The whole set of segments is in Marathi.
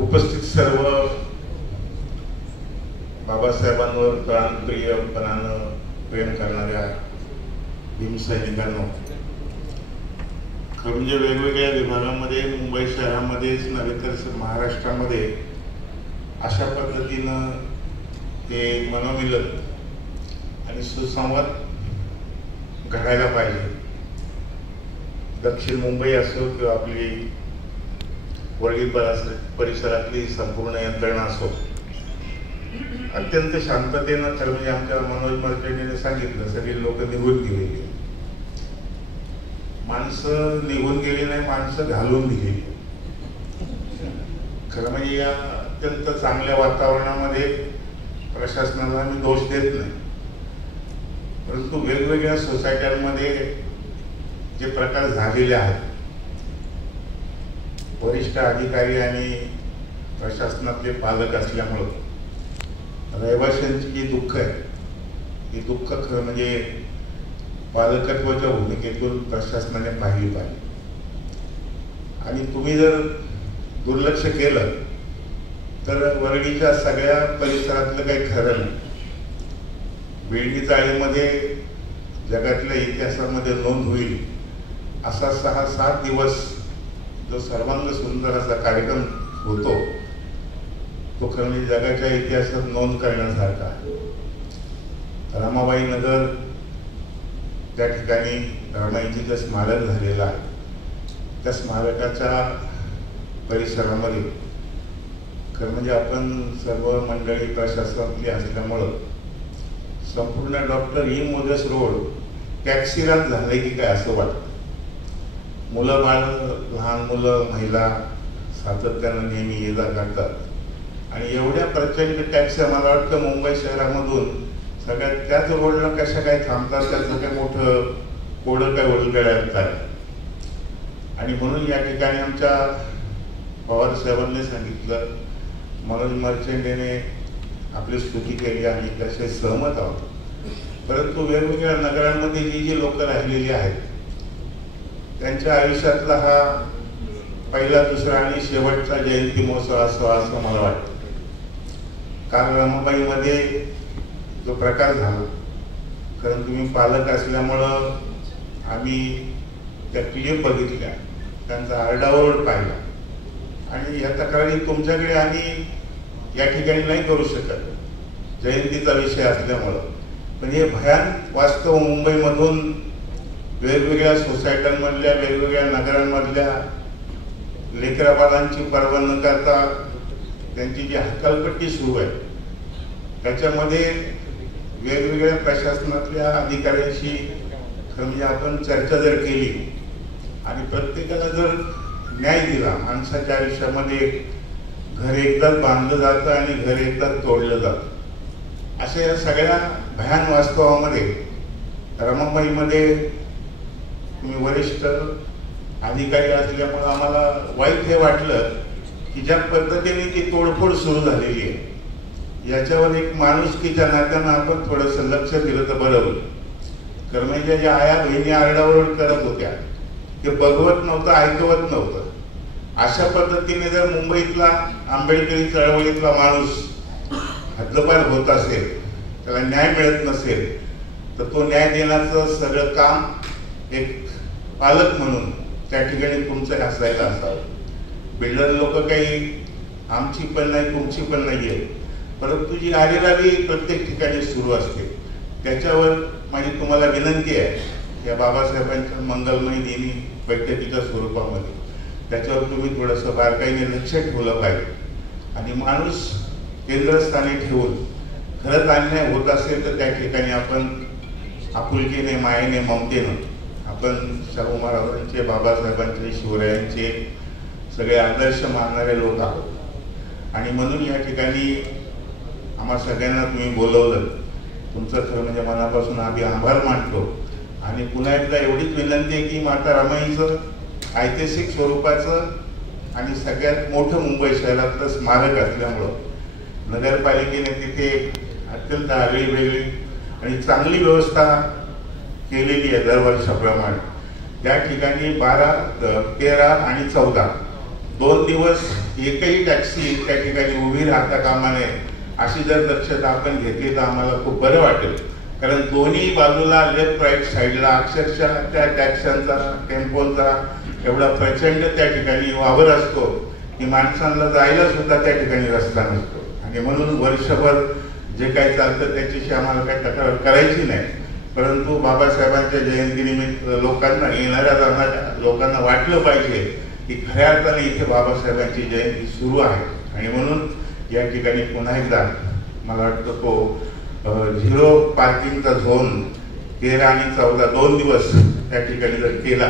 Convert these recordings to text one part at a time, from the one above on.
उपस्थित सर्व बाबासाहेबांवर प्राणप्रियपणानं प्रेम करणाऱ्या भीमसैनिकांनो, खरं म्हणजे वेगवेगळ्या विभागामध्ये मुंबई शहरामध्येच नव्हे तर महाराष्ट्रामध्ये अशा पद्धतीनं ते मनोमिलन आणि सुसंवाद घडायला पाहिजे. दक्षिण मुंबई असो किंवा आपली वरळी परिसरातली संपूर्ण यंत्रणा असो, अत्यंत शांततेनं खरं म्हणजे आमच्या मनोज मर्चेंटीने सांगितलं, सगळी लोक निघून गेलेली. माणसं निघून गेली नाही, माणसं घालून दिलेली. खरं म्हणजे या अत्यंत चांगल्या वातावरणामध्ये प्रशासनाला मी दोष देत नाही, परंतु वेगवेगळ्या सोसायट्यांमध्ये जे प्रकार झालेले आहेत, वरिष्ठ अधिकारी आणि प्रशासनातले पालक असल्यामुळं रहिवाशांची जी दुःख आहे, ही दुःख खरं म्हणजे पालकत्वाच्या भूमिकेतून प्रशासनाने पाहिली पाहिजे. आणि तुम्ही जर दुर्लक्ष केलं तर वरळीच्या सगळ्या परिसरातलं काही खरं नाही. बेळगी चाळीमध्ये जगातल्या इतिहासामध्ये नोंद होईल असा 6-7 दिवस जो सर्वांग सुंदर असा कार्यक्रम होतो, तो खरं म्हणजे जगाच्या इतिहासात नोंद करण्यासारखा आहे. रमाबाई नगर त्या ठिकाणी रमाईजीचं स्मारक झालेलं आहे. त्या स्मारकाच्या परिसरामध्ये खरं म्हणजे आपण सर्व मंडळी प्रशासनातली असल्यामुळं संपूर्ण डॉक्टर ई मोजस रोड टॅक्सीरात झाले की काय असं वाटतं. मुलं बाळ, लहान मुलं, महिला सातत्यानं नेहमी ये जा करतात आणि एवढ्या प्रचंड टॅक्सी मला वाटतं मुंबई शहरामधून सगळ्यात त्याच रोडला कशा काय थांबतात, त्याचं काय मोठं कोडं काय उलगडायला काय. आणि म्हणून या ठिकाणी आमच्या पवार साहेबांनी सांगितलं, मनोज मर्चेंटीने आपली स्तुती केली आणि त्याचे सहमत आहोत. परंतु वेगवेगळ्या नगरांमध्ये जी लोक राहिलेली आहेत त्यांच्या आयुष्यातला हा पहिला, दुसरा आणि शेवटचा जयंती महोत्सव असावा असं मला वाटतं. कारण रमाबाईमध्ये जो प्रकार झाला, कारण तुम्ही पालक असल्यामुळं आम्ही त्या क्लिप बघितल्या, त्यांचा आरडाओरड पाहिला आणि या तक्रारी तुमच्याकडे आम्ही या ठिकाणी नाही करू शकत जयंतीचा विषय असल्यामुळं. पण हे भयान वास्तव मुंबईमधून वेगवेगळ्या सोसायट्यांमधल्या, वेगवेगळ्या नगरांमधल्या लेकराबाळांची पर्वा न करता त्यांची जी हकालपट्टी सुरू आहे, त्याच्यामध्ये वेगवेगळ्या प्रशासनातल्या अधिकाऱ्यांशी खरं म्हणजे आपण चर्चा जर केली आणि प्रत्येकाला जर न्याय दिला, माणसाच्या आयुष्यामध्ये घर एकदाच बांधलं जातं आणि घर एकदाच तोडलं जातं. अशा या सगळ्या भयान वास्तवामध्ये रमाबाईमध्ये तुम्ही वरिष्ठ अधिकारी असल्यामुळं आम्हाला वाईट हे वाटलं की ज्या पद्धतीने ती तोडफोड सुरू झालेली आहे, याच्यावर एक माणुसकीच्या नात्यानं आपण थोडंसं लक्ष दिलं तर बरं होईल. कारण म्हणजे ज्या आया बहिणी आरडाओरड करत होत्या ते बघवत नव्हतं, ऐकवत नव्हतं. अशा पद्धतीने जर मुंबईतला आंबेडकरी चळवळीतला माणूस हद्दपार होत असेल, त्याला न्याय मिळत नसेल, तर तो न्याय देण्याचं सगळं काम एक पालक म्हणून त्या ठिकाणी तुमचं असायला असावं. बिल्डर लोक काही आमची पण नाही, तुमची पण नाही आहे, परंतु जी आरेरावी प्रत्येक ठिकाणी सुरू असते, त्याच्यावर माझी तुम्हाला विनंती आहे या बाबासाहेबांच्या मंगलमय दिनी बैठकीच्या स्वरूपामध्ये त्याच्यावर तुम्ही थोडंसं बारकाईने लक्ष ठेवलं पाहिजे. आणि माणूस केंद्रस्थानी ठेवून खरंच अन्याय होत असेल तर त्या ठिकाणी आपण आपुलकीने, मायेने, ममतेनं आपण शाहू महाराजांचे, बाबासाहेबांचे, शिवरायांचे सगळे आदर्श मानणारे लोक आहोत. आणि म्हणून या ठिकाणी आम्हा सगळ्यांना तुम्ही बोलवलं, तुमचं खरं म्हणजे मनापासून आम्ही आभार मानतो. आणि पुन्हा एकदा एवढीच विनंती आहे की माता रमाईचं ऐतिहासिक स्वरूपाचं आणि सगळ्यात मोठं मुंबई शहरातलं स्मारक असल्यामुळं नगरपालिकेने तिथे अत्यंत आगळीवेगळी आणि चांगली व्यवस्था केलेली आहे दरवर्षाप्रमाणे. त्या ठिकाणी 12, 13 आणि 14 2 दिवस एकही टॅक्सी त्या ठिकाणी उभी राहता कामा नये, अशी जर दक्षता आपण घेतली तर आम्हाला खूप बरं वाटेल. कारण दोन्ही बाजूला लेफ्ट राईट साईडला अक्षरशः त्या टॅक्स्यांचा टेम्पोचा एवढा प्रचंड त्या ठिकाणी वावर असतो की माणसांना जायला सुद्धा त्या ठिकाणी रस्ता नसतो. आणि म्हणून वर्षभर जे काही चालतं त्याच्याशी आम्हाला काही तक्रार करायची नाही. परंतु बाबासाहेबांच्या जयंतीनिमित्त लोकांना, येणाऱ्या जाणाऱ्या लोकांना वाटलं पाहिजे की खऱ्या अर्थाने इथे बाबासाहेबांची जयंती सुरू आहे. आणि म्हणून या ठिकाणी पुन्हा एकदा मला वाटतं तो 0 पार्किंगचा झोन 13 आणि 14 2 दिवस त्या ठिकाणी जर केला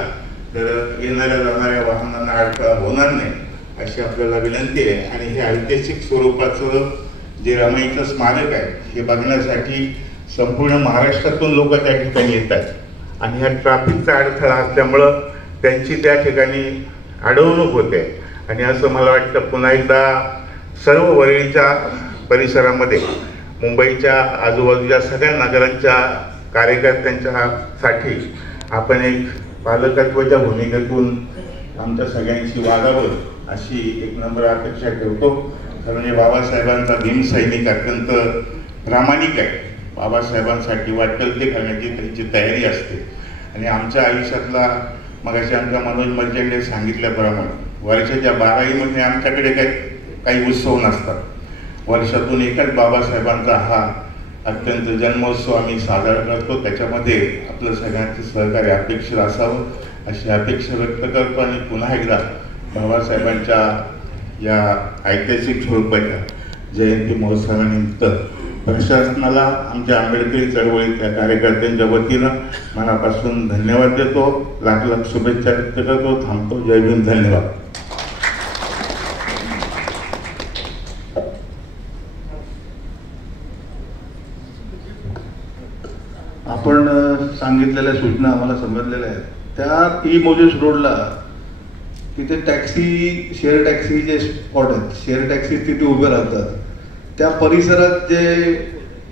तर येणाऱ्या जाणाऱ्या वाहनांना अडथळा होणार नाही अशी आपल्याला विनंती आहे. आणि हे ऐतिहासिक स्वरूपाचं जे रमाईचं स्मारक आहे हे बघण्यासाठी संपूर्ण महाराष्ट्रातून लोक त्या ठिकाणी येतात. आणि ह्या ट्रॅफिकचा अडथळा असल्यामुळं त्यांची त्या ठिकाणी अडवणूक होते. आणि असं मला वाटतं पुन्हा एकदा सर्व वरळीच्या परिसरामध्ये, मुंबईच्या आजूबाजूच्या सगळ्या नगरांच्या कार्यकर्त्यांच्यासाठी आपण एक पालकत्वाच्या भूमिकेतून आमच्या सगळ्यांशी वागावं अशी एक नम्र अपेक्षा ठेवतो. कारण हे बाबासाहेबांचा भीमसैनिक अत्यंत प्रामाणिक आहे. बाबासाहेबांसाठी वाटेल ते करण्याची त्यांची तयारी असते. आणि आमच्या आयुष्यातला मगाशी आमच्या मनोज मर्चंडे सांगितल्याप्रमाणे वर्षाच्या 12ही महिने आमच्याकडे काही उत्सव नसतात. वर्षातून एकच बाबासाहेबांचा हा अत्यंत जन्मोत्सव आम्ही साजरा करतो. त्याच्यामध्ये आपलं सगळ्यांचं सहकार्य अपेक्षित असावं अशी अपेक्षा व्यक्त करतो. आणि पुन्हा एकदा बाबासाहेबांच्या या ऐतिहासिक स्वरूपाच्या जयंती महोत्सवानिमित्त प्रशासनाला, आमच्या आंबेडकरी चळवळीतल्या कार्यकर्त्यांच्या वतीनं मनापासून धन्यवाद देतो. लाख लाख शुभेच्छा व्यक्त करतो. थांबतो. जय भीम. धन्यवाद. आपण सांगितलेल्या सूचना आम्हाला समजलेल्या आहेत. त्या ई मोजेस रोडला तिथे टॅक्सी, शेअर टॅक्सी जे स्पॉट आहेत, शेअर टॅक्सी तिथे उभे राहतात. त्या परिसरात जे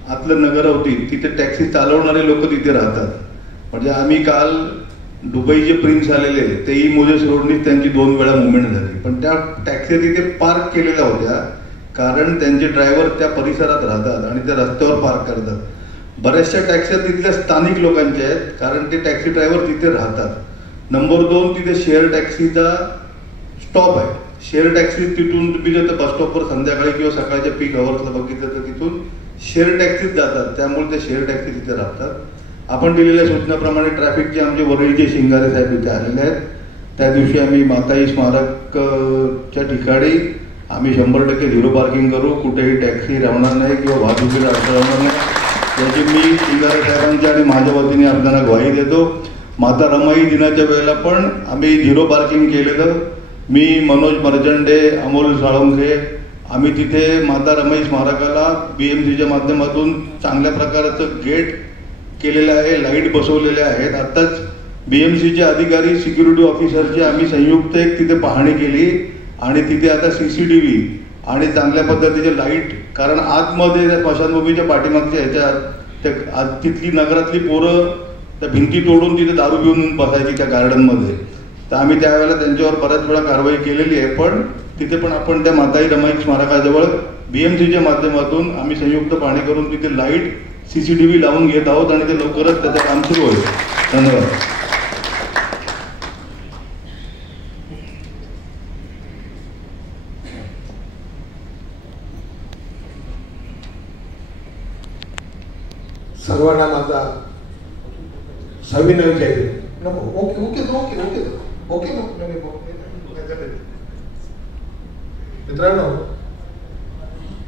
आतलं नगर होती तिथे टॅक्सी चालवणारे लोक तिथे राहतात. म्हणजे आम्ही काल दुबईचे प्रिन्स आलेले ते ई मोजेस रोडनी त्यांची 2 वेळा मुवमेंट झाली. पण त्या टॅक्सी तिथे पार्क केलेल्या होत्या कारण त्यांचे ड्रायव्हर त्या परिसरात राहतात आणि त्या रस्त्यावर पार्क करतात. बऱ्याचशा टॅक्स्या तिथल्या स्थानिक लोकांच्या आहेत कारण ते टॅक्सी ड्रायव्हर तिथे राहतात. नंबर 2, तिथे शेअर टॅक्सीचा स्टॉप आहे. शेअर टॅक्सी तिथून तुम्ही जर बस स्टॉपवर संध्याकाळी किंवा सकाळच्या पीक अवर्सला बघितलं तर तिथून शेअर टॅक्सीच जातात. त्यामुळे ते शेअर टॅक्सी तिथे राहतात. आपण दिलेल्या सूचनेप्रमाणे ट्रॅफिकचे आमचे वरळीचे शिंगारे साहेब इथे आलेले आहेत. त्या दिवशी आम्ही माताई स्मारकच्या ठिकाणी आम्ही 100% 0 पार्किंग करू. कुठेही टॅक्सी राहणार नाही किंवा वाहतुकीला अडथळा होणार नाही याची मी शिंगारे साहेबांच्या आणि माझ्या वतीने आपल्याला ग्वाही देतो. माता रमाई दिनाच्या वेळेला पण आम्ही 0 पार्किंग केलेलं. मी, मनोज मर्चंडे, अमोल साळुंखे आम्ही तिथे माता रमाई स्मारकाला BMCच्या माध्यमातून चांगल्या प्रकारचं गेट केलेलं आहे, लाईट बसवलेले आहेत. आत्ताच BMCचे अधिकारी, सिक्युरिटी ऑफिसरची आम्ही संयुक्त एक तिथे पाहणी केली आणि तिथे आता CCTV आणि चांगल्या पद्धतीचे लाईट, कारण आतमध्ये त्या स्मशानभूमीच्या पाठीमागच्या ह्याच्यात तिथली नगरातली पोरं त्या भिंती तोडून तिथे दारू पिऊन बसायची त्या गार्डनमध्ये. तर आम्ही त्यावेळेला त्यांच्यावर बऱ्याच वेळा कारवाई केलेली आहे. पण तिथे पण आपण त्या माताई रमाई स्मारकाजवळ BMCच्या माध्यमातून आम्ही संयुक्त पाहणी करून तिथे लाईट CCTV लावून घेत आहोत आणि ते लवकरच त्याचं काम सुरू होईल. धन्यवाद. सर्वांना माझा सविनय जय Bhim. Okay okay okay okay okay मित्रांनो,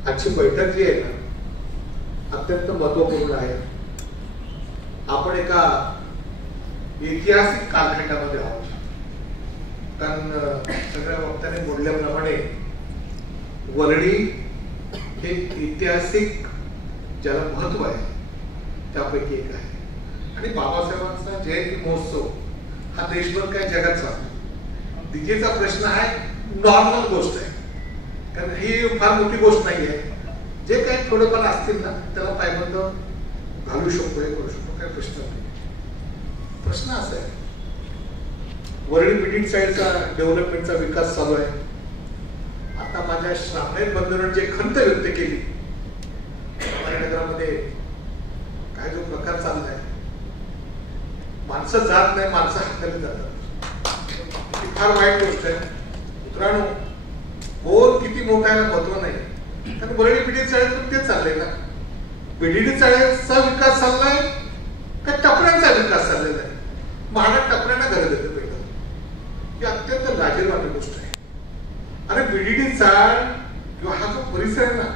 आजची बैठक जी आहे ना अत्यंत महत्वपूर्ण आहे. आपण एका ऐतिहासिक कालखंडामध्ये आहोत. कारण सगळ्या वक्त्यांनी बोलल्याप्रमाणे वरळी हे ऐतिहासिक ज्याला महत्व आहे त्यापैकी एक आहे. आणि बाबासाहेबांचा जयंती महोत्सव हा देशभर काय जगात चालतो. डीजेचा प्रश्न आहे नॉर्मल गोष्ट आहे, कारण ही फार मोठी गोष्ट नाही आहे. जे काही थोडेफार असतील ना त्याला पायबंद घालू शकतो, हे करू शकतो, काही प्रश्न नाही. प्रश्न असा आहे, वरळी मिडिल साईडचा डेव्हलपमेंटचा विकास चालू आहे. आता माझ्या श्रावणात बंधूंनी जे खंत व्यक्त केली, नगरामध्ये काय जो प्रकार चाललाय, माणसं जात नाही, माणसं हाताने जातात, ही फार वाईट गोष्ट आहे. मित्रांनो, कोण किती मोठा आहे महत्व नाही, कारण वरळी पिढी चाळीत तेच चाललंय ना. पिढी चाळीचा विकास चाललाय का टपऱ्यांचा विकास चाललेला आहे? महाराज टपऱ्यांना घर देतो पहिलं, ही अत्यंत लाजिरवाणी गोष्ट आहे. अरे बीडीडी चाळ किंवा हा जो परिसर आहे ना,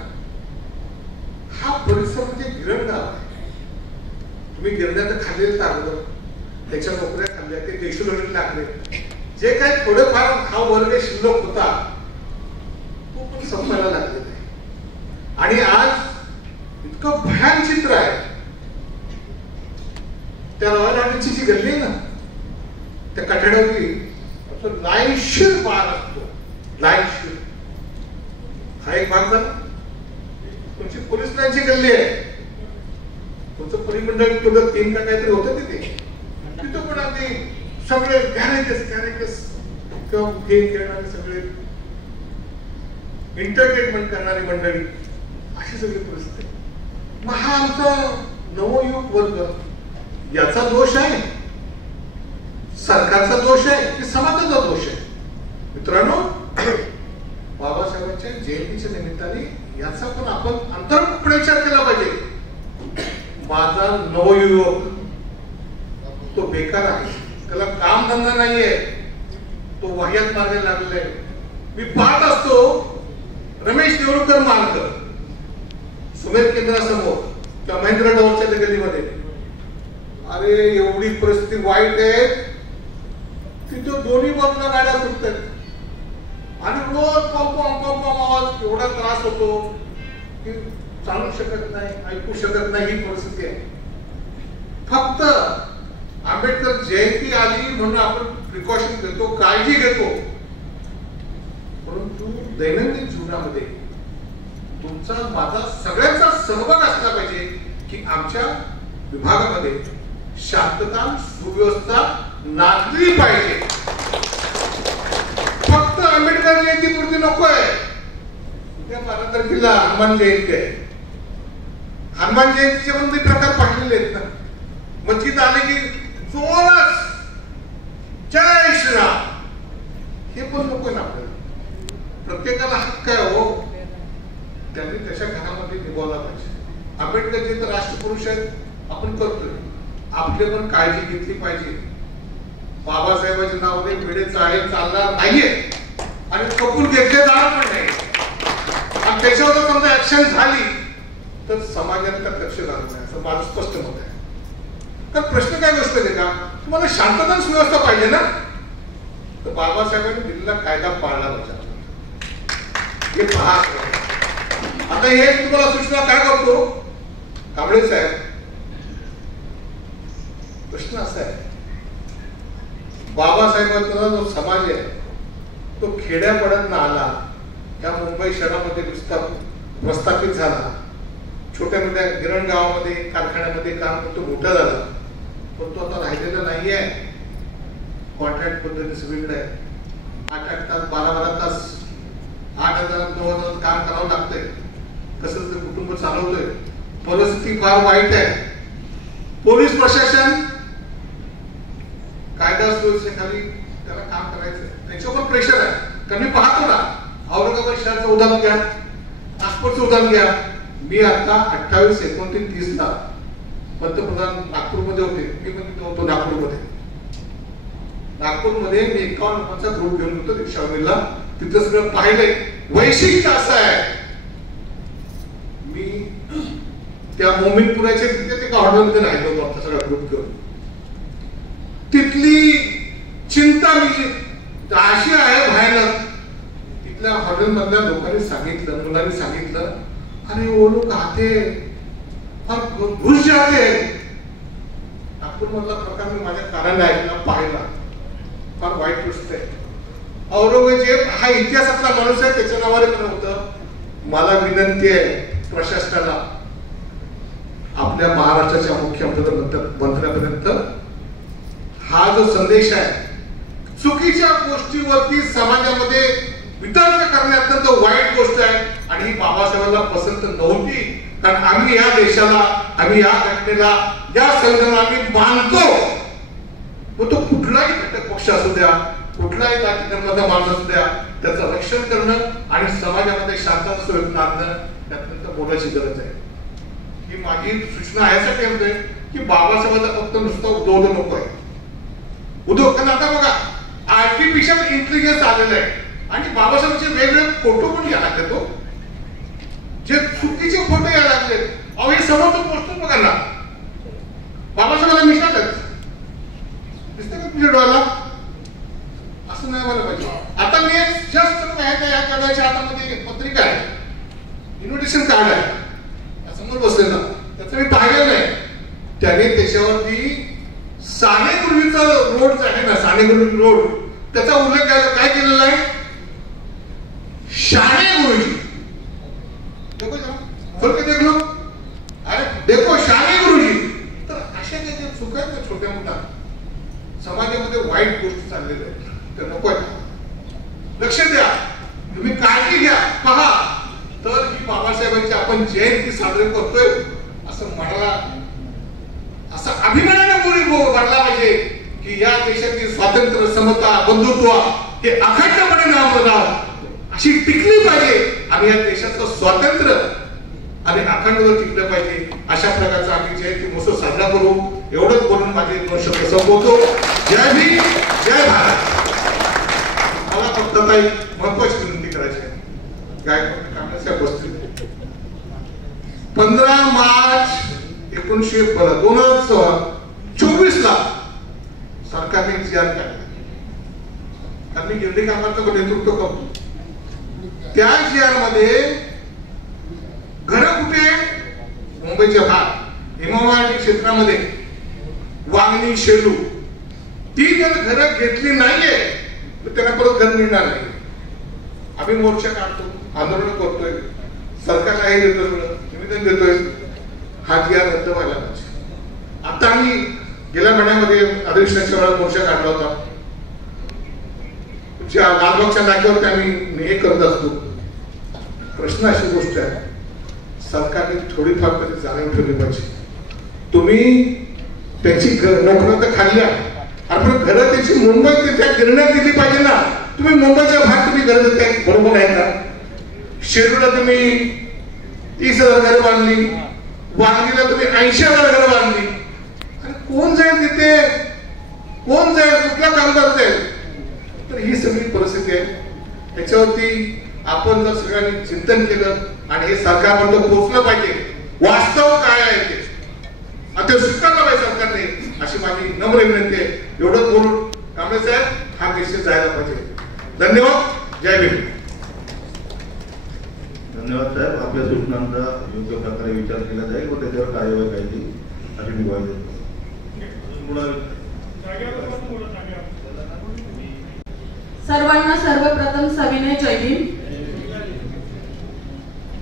हा परिसर म्हणजे गिरण गाव आहे. तुम्ही गिरण्यात खाल्लेलं अगोदर त्याच्या नोकऱ्या खाल्ल्या, ते देशोधडीत लागले, जे काही थोडेफार हा वर्ग शिल्लक होता तो पण संपायला लागलेला आहे. आणि आज इतकं भयान चित्र आहे. त्या रवानाची जी गल्ली आहे ना, त्या कठड्यावरती लाईनशीर भाग असतो, लाईनशीर. हा एक भाग झाला. तुमची पोलीस लाईनची गल्ली आहे, तुमचं परिमंडळ तेवढं 3 का काहीतरी होतं तिथं पण अगदी सगळे गॅरेजेस किंवा गेम खेळणारे, सगळे एंटरटेनमेंट करणारी मंडळी, अशी सगळी परिस्थिती. मग हा आमचा नवयुवक वर्ग, याचा दोष आहे, सरकारचा दोष आहे की समाजाचा दोष आहे? मित्रांनो, बाबासाहेबांच्या जयंतीच्या निमित्ताने याचा पण आपण अंतर्मुखपणे विचार केला पाहिजे. माझा नवयुवक तो बेकार आहे, त्याला काम धंदा नाहीये, तो वाह्यात मार्गाला लागलेला आहे. मी पाहत असतो रमेश देवरुखकर मार्ग सुमेध केंद्रासमोर त्या महेंद्र टॉवरच्या गल्लीमध्ये, अरे एवढी परिस्थिती वाईट आहे, तिथं दोन्ही बाजूला गाड्या सुटतात आणि रोज पंप आवाज, एवढा त्रास होतो की चालू शकत नाही, ऐकू शकत नाही, ही परिस्थिती आहे. फक्त आंबेडकर जयंती आली म्हणून आपण प्रिकॉशन घेतो, काळजी घेतो, परंतु दैनंदिन जीवनामध्ये तुमचा माझा सगळ्यांचा सहभाग असला पाहिजे की आमच्या विभागामध्ये शांतता सुव्यवस्था नांदली पाहिजे. फक्त आंबेडकर जयंती पुरती नको आहे. उद्या 12 तारखेला हनुमान जयंती आहे. हनुमान जयंतीचे पण ते प्रकार पाहिलेले आहेत ना. मस्जिद आले की जोरात जय श्रीराम, हे पण नको ना आपल्याला. प्रत्येकाला हक्क आहे हो, त्यांनी त्याच्या घरामध्ये निभावला पाहिजे. आंबेडकर जे तर राष्ट्रपुरुष आहेत, आपण करतोय, आपली पण काळजी घेतली पाहिजे. बाबासाहेबांच्या नावाने वेळे चाळे चालणार नाहीये आणि कपूर घेतले जाणार पण नाही. आणि त्याच्यावर समजा ऍक्शन झाली तर समाजाने त्यात लक्ष घालू नये, असं माझं स्पष्ट मत आहे. तर प्रश्न काय गोष्ट आहे का, तुम्हाला शांतता सुव्यवस्था पाहिजे ना, तर बाबासाहेबांनी दिलेला कायदा पाळला पाहिजे. हे पहा. आता हे तुम्हाला सूचना काय करतो कांबळे साहेब, प्रश्न असा आहे, बाबासाहेबांचा जो समाज आहे तो खेड्यापाड्यातनं आला, त्या मुंबई शहरामध्ये प्रस्थापित झाला, छोट्या मोठ्या गिरण गावामध्ये कारखान्यामध्ये काम करतो, मोठा झाला, पण तो आता राहिलेला नाहीये. कॉन्ट्रॅक्ट पद्धती सगळीकडे आहे. 8-8 तास 12-12 तास 8,000-9,000 काम करावं लागतंय. कसं ते कुटुंब चालवतोय. परिस्थिती फार वाईट आहे. पोलीस प्रशासन कायदा सुव्यवस्थेखाली त्याला काम करायचं, त्याच्यावर प्रेशर आहे. कारण मी पाहतो ना, औरंगाबाद शहराचं उदाहरण घ्या, नागपूरचं उदाहरण घ्या. मी आता 28, 29, 30 ला पंतप्रधान नागपूरमध्ये होते. मी पण होतो नागपूरमध्ये. नागपूरमध्ये मी 51 लोकांचा ग्रुप घेऊन होतो रिक्षावरीला. तिथं सगळं पाहिलंय. वैशिष्ट्य असं आहे, मी त्या मोमीनपुराच्या तिथे एका हॉटेलमध्ये राहिलो होतो आमचा सगळा ग्रुप घेऊन. तिथली चिंता मी अशी आहे भयानक. तिथल्या हॉटेल मधल्या लोकांनी सांगितलं, मुलांनी सांगितलं, अरे वो लोग आते और घुस जाते. नागपूर मधला प्रकार मी माझ्या कानाने ऐकला, पाहिला. फार वाईट गोष्ट आहे. औरंगजेब हा इतिहासातला माणूस आहे, त्याच्या नावाने पण होतं. मला विनंती आहे प्रशासनाला, आपल्या महाराष्ट्राच्या मुख्यमंत्र्यापर्यंत हा जो संदेश आहे, चुकीच्या गोष्टीवरती समाजामध्ये वितर्क करणे अत्यंत वाईट गोष्ट आहे आणि ही बाबासाहेबांना पसंत नव्हती. कारण आम्ही या देशाला, आम्ही या घटनेला, या संघटनेला आम्ही मानतो. मग तो कुठलाही घटक पक्ष असू द्या, कुठलाही जाती धर्माचा माणूस असू द्या, त्याचं रक्षण करणं आणि समाजामध्ये शांतता सुव्यवस्था आणणं हे अत्यंत मोलाची गरज आहे. ही माझी सूचना यासाठी म्हणतोय की बाबासाहेबांचा फक्त नुसतं उद्योग नको आहे. उद्योग कारण आता बघा आर्टिफिशियल इंटेलिजन्स आलेलं आहे आणि बाबासाहेबांचे वेगवेगळे फोटो पण घ्यायला लागले. तो जे चुकीचे फोटो यायला लागले. अहो हे समोरचं पोस्टर बघा ना, बाबासाहेबांना मिशालच दिसतं का तुझ्या डोळ्याला? असं नाही मला पाहिजे. आता मी जस्ट या कार्डाच्या हातामध्ये पत्रिका आहे, इन्व्हिटेशन कार्ड आहे, समोर बसलेला, त्याचं मी पाहिलेलं नाही. त्याने त्याच्यावरती सानेगुरुजीचा रोड आहे ना, सानेगुरुजी रोड, त्याचा उल्लेख काय केलेला आहे? शाने गुरुजी. देखो खोल के देख लो, अरे देखो शाने गुरुजी. तर अशा काही चुका आहेत ना छोट्या मोठ्या समाजामध्ये वाईट गोष्टी चाललेल्या आहेत, तर नको आहे. लक्ष द्या, तुम्ही काळजी घ्या, पहा. तर ही बाबासाहेबांची आपण जयंती साजरी करतोय असं म्हणाला, असं अभिमानाने म्हणला पाहिजे की या देशातील स्वातंत्र्य, समता, बंधुत्व हे अखंडपणे नाव अशी टिकली पाहिजे आणि या देशाचं स्वातंत्र्य आणि अखंडता टिकलं पाहिजे. अशा प्रकारचा आम्ही जयंती महोत्सव साजरा करू. एवढंच बोलून माझे 2 शब्द संपवतो. जय भीम, जय भारत. मला फक्त काही महत्वाची विनंती करायची आहे. गायकवाड बसतील 15 मार्च 2024 ला सरकारने जी.आर. काढला. आम्ही गिरणी कामाचं नेतृत्व करतो. त्या जी.आर. मध्ये घर कुठे? मुंबईच्या भाग हिमावाडी क्षेत्रामध्ये वांगणी, शेलू, ती जर घर घेतली नाहीये तर त्यांना परत घर मिळणार नाही. आम्ही मोर्चा काढतो, आंदोलन करतोय, सरकारला हे देतोय, निवेदन देतोय. हा जी.आर. रद्द व्हायला पाहिजे. आता आम्ही गेल्या महिन्यामध्ये अधिवेशनाच्या वेळेला मोर्चा काढला होता. लालबागच्या नाक्यावर आम्ही हे करत असतो. प्रश्न अशी गोष्ट आहे, सरकारने थोडीफार तरी जाणीव ठेवली पाहिजे. तुम्ही त्यांची नोकऱ्या तर खाल्ल्या, आपण घरं त्याची मुंबईत त्याच्या गिरण्यात दिली पाहिजे ना. तुम्ही मुंबईच्या भाग तुम्ही घर देताय, बरोबर आहे का? शेलूला तुम्ही 30,000 घरं बांधली, वांगीला तुम्ही 80,000 घरं बांधली. आणि कोण जाईल तिथे? कोण जाईल? कुठला कामगार जाईल? तर ही सगळी परिस्थिती आहे. त्याच्यावरती आपण जर सगळ्यांनी चिंतन केलं आणि हे सरकारपर्यंत पोहोचलं पाहिजे, वास्तव काय आहे ते आता स्वीकारलं पाहिजे सरकारने, अशी माझी नम्र विनंती आहे. एवढं बोलून कांबळे साहेब हा विषय जायला पाहिजे. धन्यवाद. जय भीम. धन्यवाद साहेब. आपल्या सूचनांचा योग्य प्रकारे विचार केला जाईल व त्याच्यावर कार्यवाही करायची अशी मी ग्वाही देतो. सर्वांना सर्वप्रथम सविनय जय भीम.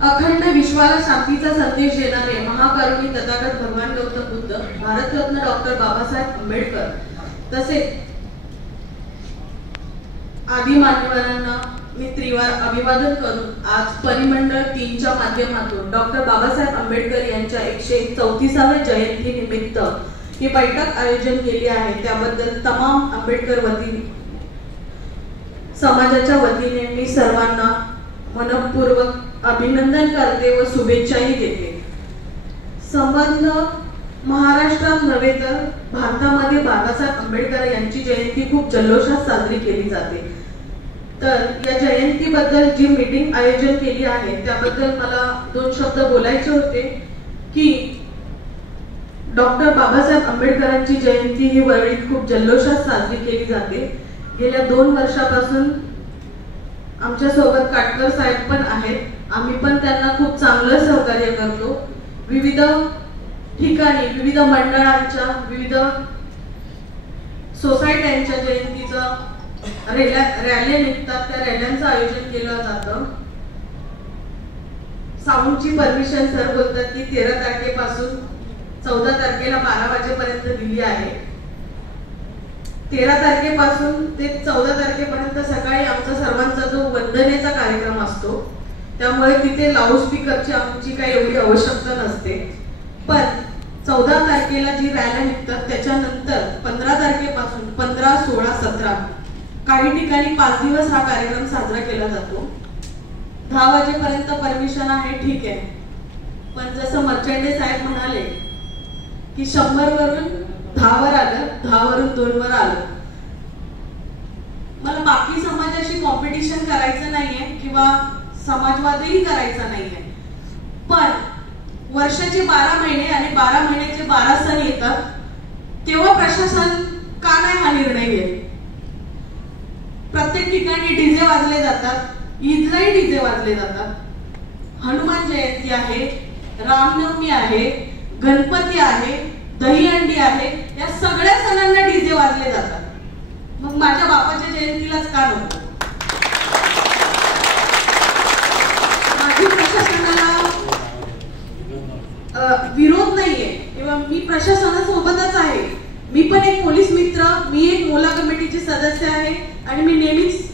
अखंड विश्वाला शांतीचा संदेश देणारे महाकरुणी तथागत भगवान गौतम बुद्ध, भारतरत्न डॉक्टर बाबासाहेब आंबेडकर तसेच आदी मान्यवरांना मी त्रिवार अभिवादन करून आज परिमंडळ 3 च्या माध्यमातून डॉक्टर बाबासाहेब आंबेडकर यांच्या 134व्या जयंती निमित्त ही बैठक आयोजन केली आहे. त्याबद्दल तमाम आंबेडकर समाजाच्या वतीने मी सर्वांना मनपूर्वक अभिनंदन करते व शुभेच्छाही देते. संबंध महाराष्ट्रात नव्हे तर भारतामध्ये बाबासाहेब आंबेडकर यांची जयंती खूप जल्लोषात साजरी केली जाते. तर या जयंतीबद्दल जी मीटिंग आयोजन केली आहे त्याबद्दल मला 2 शब्द बोलायचे होते की डॉक्टर बाबासाहेब आंबेडकरांची जयंती ही वरळीत खूप जल्लोषात साजरी केली जाते. गेल्या 2 वर्षापासून आमच्या सोबत काटकर साहेब पण आहेत. आम्ही पण त्यांना खूप चांगलं सहकार्य करतो. विविध ठिकाणी विविध मंडळांच्या विविध सोसायट्यांच्या जयंतीचा रॅली निघतात, त्या रॅल्यांचं आयोजन केलं जातं. साऊंडची परमिशन सर बोलतात की 13 तारखेपासून 14 तारखेला 12 वाजेपर्यंत दिली आहे. 13 तारखेपासून ते 14 तारखेपर्यंत सकाळी आमचा सर्वांचा जो वंदनेचा कार्यक्रम असतो, त्यामुळे तिथे लाऊडस्पीकरची आमची काही एवढी आवश्यकता नसते. पण 14 तारखेला जी रॅली निघतात त्याच्यानंतर 15 तारखेपासून 15, 16, 17 काही ठिकाणी 5 दिवस हा कार्यक्रम साजरा केला जातो. 10 वाजेपर्यंत परमिशन आहे, ठीक आहे. पण जसं मर्चंडे साहेब म्हणाले की 100 वरून 10 वर आलं, 10 वरून 2 वर आलं. मला बाकी समाजाशी कॉम्पिटिशन करायचं नाहीये किंवा समाजवादही करायचा नाहीये, पण वर्षाचे 12 महिने आणि 12 महिन्याचे 12 सण येतात, तेव्हा प्रशासन का नाही हा निर्णय घेत? प्रत्येक ठिकाणी डीजे वाजले जातात, ईदलाही डीजे वाजले जातात. हनुमान जयंती आहे, रामनवमी आहे, गणपती आहे, दहीहंडी आहे, या सगळ्या सणांना डीजे वाजले जातात. मग माझ्या बापाच्या जयंतीलाच का नको? माझी प्रशासनाला विरोध नाहीये किंवा मी प्रशासनासोबतच आहे. मी पण एक पोलीस मित्र, मी एक मोला कमिटीची सदस्य आहे आणि मी नेहमीच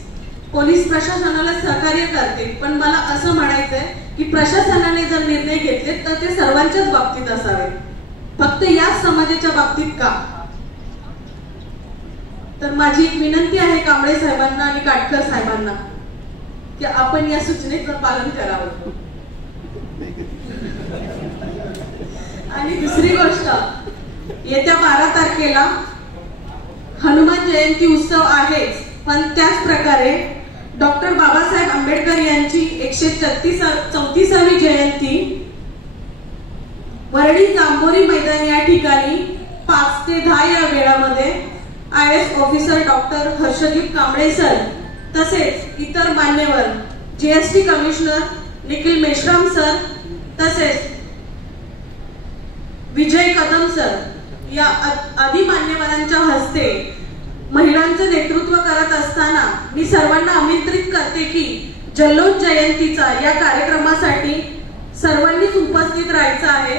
पोलीस प्रशासनाला सहकार्य करते. पण मला असं म्हणायचंय की प्रशासनाने जर निर्णय घेतले तर ते सर्वांच्याच बाबतीत असावे, फक्त याच समाजाच्या बाबतीत का? तर माझी एक विनंती आहे कांबळे साहेबांना आणि काटकर साहेबांना की आपण या सूचनेचं पालन करावं. आणि दुसरी गोष्ट, येत्या 12 तारखेला हनुमान जयंती उत्सव आहेच, पण त्याच प्रकारे डॉक्टर बाबासाहेब आंबेडकर यांची 134वी जयंती वरळी जांभोरी मैदान या ठिकाणी 5 ते 10 या वेळामध्ये IAS officer doctor Harshdeep Kamble sir तसेच इतर मान्यवर, GST commissioner Nikhil Meshram sir तसेच विजय कदम सर या आदी मान्यवरांच्या हस्ते महिलांचं नेतृत्व करत असताना मी सर्वांना आमंत्रित करते की जल्लोष जयंतीचा या कार्यक्रमासाठी सर्वांनीच उपस्थित राहायचं आहे.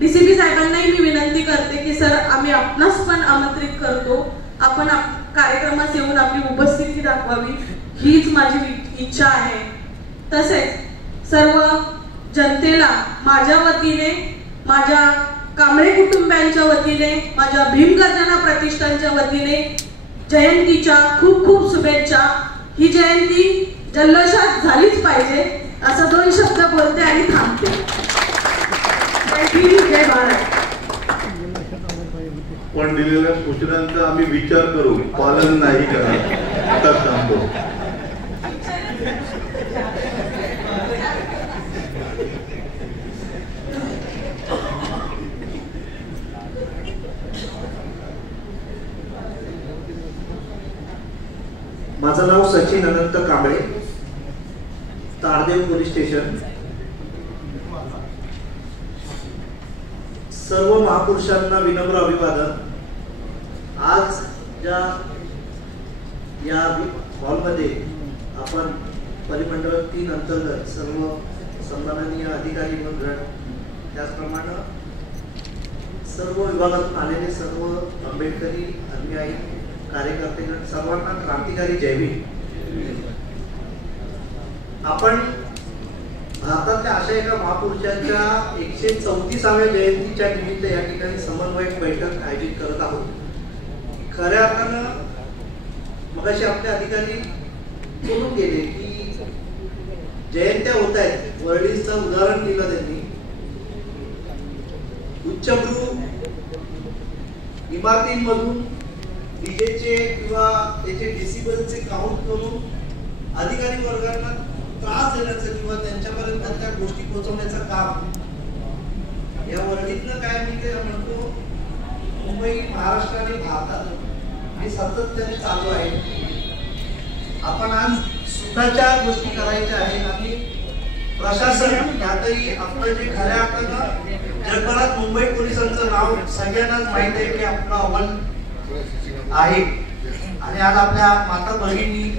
DCP साहेबांनाही मी विनंती करते की सर, आम्ही आपणास पण आमंत्रित करतो, आपण कार्यक्रमास येऊन आपली उपस्थिती दाखवावी, हीच माझी इच्छा आहे. तसेच सर्व जनतेला माझ्या वतीने, माझ्या कांबळे कुटुंबियांच्या वतीने, माझ्या भीमगर्जना प्रतिष्ठानच्या वतीने जयंतीच्या खूप खूप शुभेच्छा. ही जयंती जल्लोषात झालीच पाहिजे, असं 2 शब्द बोलते आणि थांबते. जय भीम, जय भारत. पण दिलेल्या सूचनांचा आम्ही विचार करू, पालन नाही करा आता सांगतो. माझं नाव सचिन अनंत कांबळे, तारदेव पोलीस स्टेशन. सर्व महापुरुषांना विनम्र अभिवादन. आज या हॉलमध्ये आपण परिमंडळ 3 अंतर्गत सर्व सन्माननीय अधिकारी मंडळ, त्याचप्रमाणे सर्व विभागातून आलेले सर्व आंबेडकरी अनुयायी कार्यकर्ते सर्वांना क्रांतिकारी जय भीम. आपण भारतातल्या अशा एका महापुरुषाच्या 134व्या जयंतीच्या निमित्त या ठिकाणी समन्वयक बैठक आयोजित करत आहोत. खऱ्या अर्थानं मगाशी आपले अधिकारी बोलून गेले की जयंत्या होत आहेत, वरळीचं उदाहरण दिलं त्यांनी. उच्चभ्रू इमारतींमधून डीजेचे किंवा त्याचे डेसिबलचे काउंट करून अधिकारी वर्गांना त्रास देण्याचं किंवा त्यांच्यापर्यंत त्या गोष्टी पोहोचवण्याचं काम या वरळीतनं काय मी ते म्हणतो मुंबई, महाराष्ट्र आणि भारतात हे सातत्याने चालू आहे. आपण आज सुखाच्या गोष्टी करायच्या आहेत आणि प्रशासन यातही आपलं जे खऱ्या अर्थानं जगभरात मुंबई पोलिसांचं नाव सगळ्यांनाच माहित आहे की आपलं अव्वल आहे. आणि आज आपल्या माता भगिनी,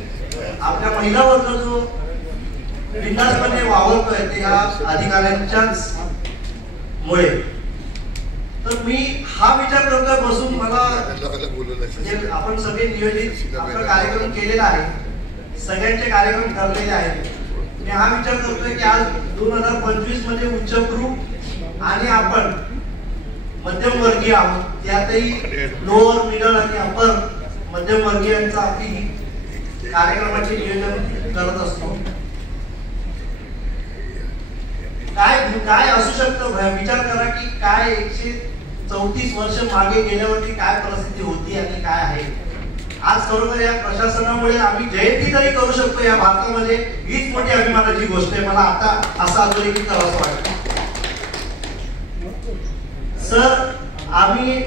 आपल्या महिला वर्ग जो बिनधास्तपणे वावरतोय ते या अधिकाऱ्यांच्याच मुळे. तर मी हा विचार करतोय बसून, मला म्हणजे आपण सगळे नियोजित आपला कार्यक्रम केलेला आहे, सगळ्यांचे कार्यक्रम ठरलेले आहेत. मी हा विचार करतोय की आज 2025 मध्ये उच्चभ्रू आणि आपण मध्यमवर्गीय आहोत, त्यातही लोअर मिडल आणि अपर मध्यमवर्गीयांचा आम्ही कार्यक्रमाचे नियोजन करत असतो. काय असू शकतं, विचार करा की काय 134 वर्ष मागे गेल्यावरती काय परिस्थिती होती आणि काय आहे आज. खरोखर या प्रशासनामुळे आम्ही जयंती तरी करू शकतो या भारतामध्ये, हीच मोठी अभिमानाची गोष्ट आहे. मला आता असं अधोरेखित करावं वाटतं. सर, आम्ही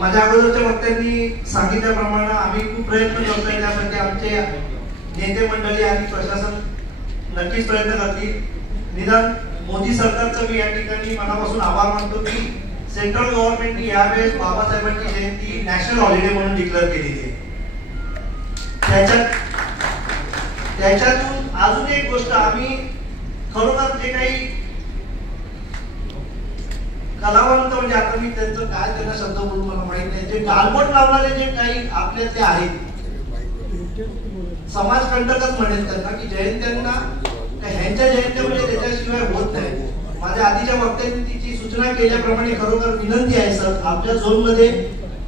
माझ्या अगोदरच्या वक्त्यांनी सांगितल्याप्रमाणे आम्ही खूप प्रयत्न करतोय, त्यासाठी आमचे नेते मंडळी आणि प्रशासन नक्कीच प्रयत्न करतील. निदान मोदी सरकारचं मी या ठिकाणी मनापासून आभार मानतो की सेंट्रल गव्हर्नमेंटने यावेळेस बाबासाहेबांची जयंती नॅशनल हॉलिडे म्हणून डिक्लेअर केलेली आहे. त्याच्यातून अजून एक गोष्ट, आम्ही खरोखर जे काही कलावंत, म्हणजे आता मी त्यांचं काय त्यांना शब्द बोलून मला माहित नाही, जे गालबोट लावणारे जे काही आपल्यातले आहेत, समाजकंटकच म्हणेल त्यांना, की जयंत्यांना ह्यांच्या जयंत्या म्हणजे त्याच्याशिवाय होत नाही. माझ्या आधीच्या वक्त्यांनी तिची सूचना केल्याप्रमाणे खरोखर विनंती आहे सर, आपल्या झोन मध्ये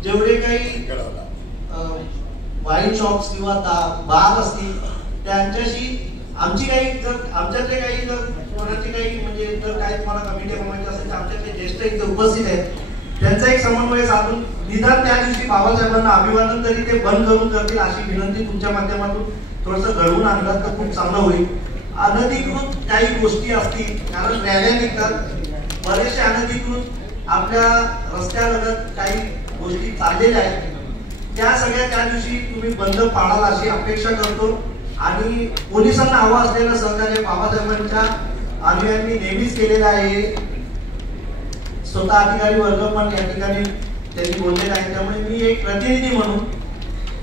जेवढे काही वाईन शॉप्स किंवा बार असतील त्यांच्याशी आमची काही, जर आमच्यातले काही, जर कोणाची काही म्हणजे जर काही तुम्हाला कमिटी बनवायची असेल तर आमच्यातले ज्येष्ठ इथे उपस्थित आहेत, त्यांचा एक समन्वय साधून निदान त्या दिवशी बाबासाहेबांना अभिवादन तरी ते बंद करून करतील अशी विनंती तुमच्या माध्यमातून थोडंसं घडवून आणलं तर खूप चांगलं होईल. अनधिकृत काही गोष्टी असतील, कारण रॅल्या निघतात, बरेचसे अनधिकृत आपल्या रस्त्यालगत काही गोष्टी चाललेल्या आहेत, त्या सगळ्या त्या दिवशी तुम्ही बंद पाडाल अशी अपेक्षा करतो. आणि पोलिसांना हवं असलेलं सहकार्य बाबासाहेबांच्या अनुयायांनी नेहमीच केलेलं आहे. स्वतः अधिकारी वर्ग पण या ठिकाणी त्यांनी बोललेलं आहे. त्यामुळे मी एक प्रतिनिधी म्हणून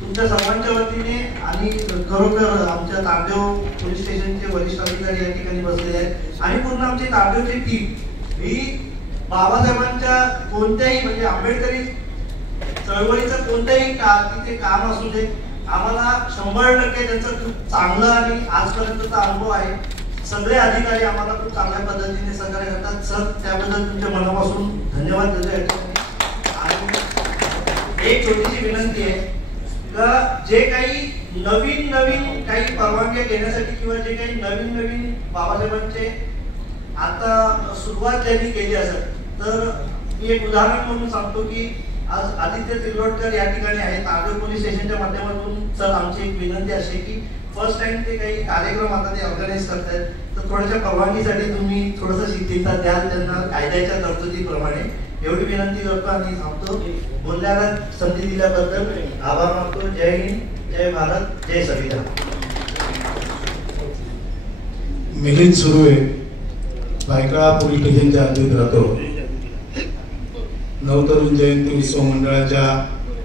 तुमच्या सर्वांच्या वतीने, आणि खरोखर आमच्या तारदेव पोलीस स्टेशनचे वरिष्ठ अधिकारी या ठिकाणी बसलेले आहेत आणि पूर्ण आमची तारदेवची टीम ही बाबासाहेबांच्या कोणत्याही, म्हणजे आंबेडकरी चळवळीचं कोणत्याही तिथे काम असू दे, आम्हाला 100% त्यांचं खूप चांगलं आणि आजपर्यंतचा अनुभव आहे. सगळे अधिकारी आम्हाला खूप चांगल्या पद्धतीने सहकार्य करतात. सर, त्याबद्दल तुमच्या मनापासून धन्यवाद देतो. आणि एक छोटीशी विनंती आहे का जे काही नवीन काही परवानग्या घेण्यासाठी किंवा जे काही नवीन बाबासाहेबांचे आता सुरुवात ज्यांनी केली असेल, तर मी एक उदाहरण म्हणून सांगतो की आज आदित्य तिरोडकर या ठिकाणी आहेत तारदेव पोलीस स्टेशनच्या माध्यमातून. सर, आमची एक विनंती अशी की फर्स्ट टाइम ते काही कार्यक्रम आता ते ऑर्गनाईज करतायत, तर थोड्याशा परवानगीसाठी तुम्ही थोडंसं शिथिलता द्याल त्यांना कायद्याच्या तरतुदीप्रमाणे, एवढी विनंती करतो आणि थांबतो. बोलण्याला संधी दिल्याबद्दल आभार मानतो. जय हिंद, जय भारत, जय संविधान. मिलिंद सुर्वे, भायखळा पोलीस स्टेशनच्या हद्दीत राहतो. नवतरुण जयंती उत्सव मंडळाच्या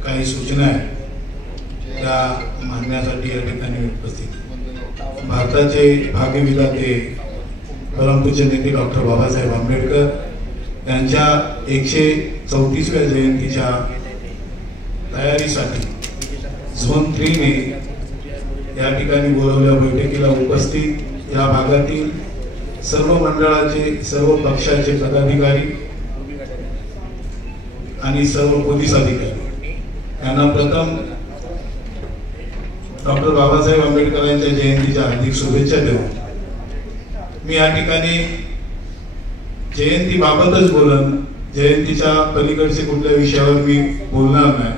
काही सूचना आहेत त्या मांडण्यासाठी या ठिकाणी उपस्थित. भारताचे भाग्यविधाते परमपूज्य नेते डॉक्टर बाबासाहेब आंबेडकर यांच्या 134व्या जयंतीच्या तयारीसाठी झोन 3 ने या ठिकाणी बोलवलेल्या बैठकीला उपस्थित या भागातील सर्व मंडळाचे, सर्व पक्षाचे पदाधिकारी आणि सर्व पोलीस अधिकारी यांना प्रथम डॉक्टर बाबासाहेब आंबेडकर यांच्या जयंतीच्या हार्दिक शुभेच्छा देऊन मी या ठिकाणी जयंतीबाबतच बोलन, जयंतीच्या पलीकडचे कुठल्या विषयावर मी बोलणार नाही.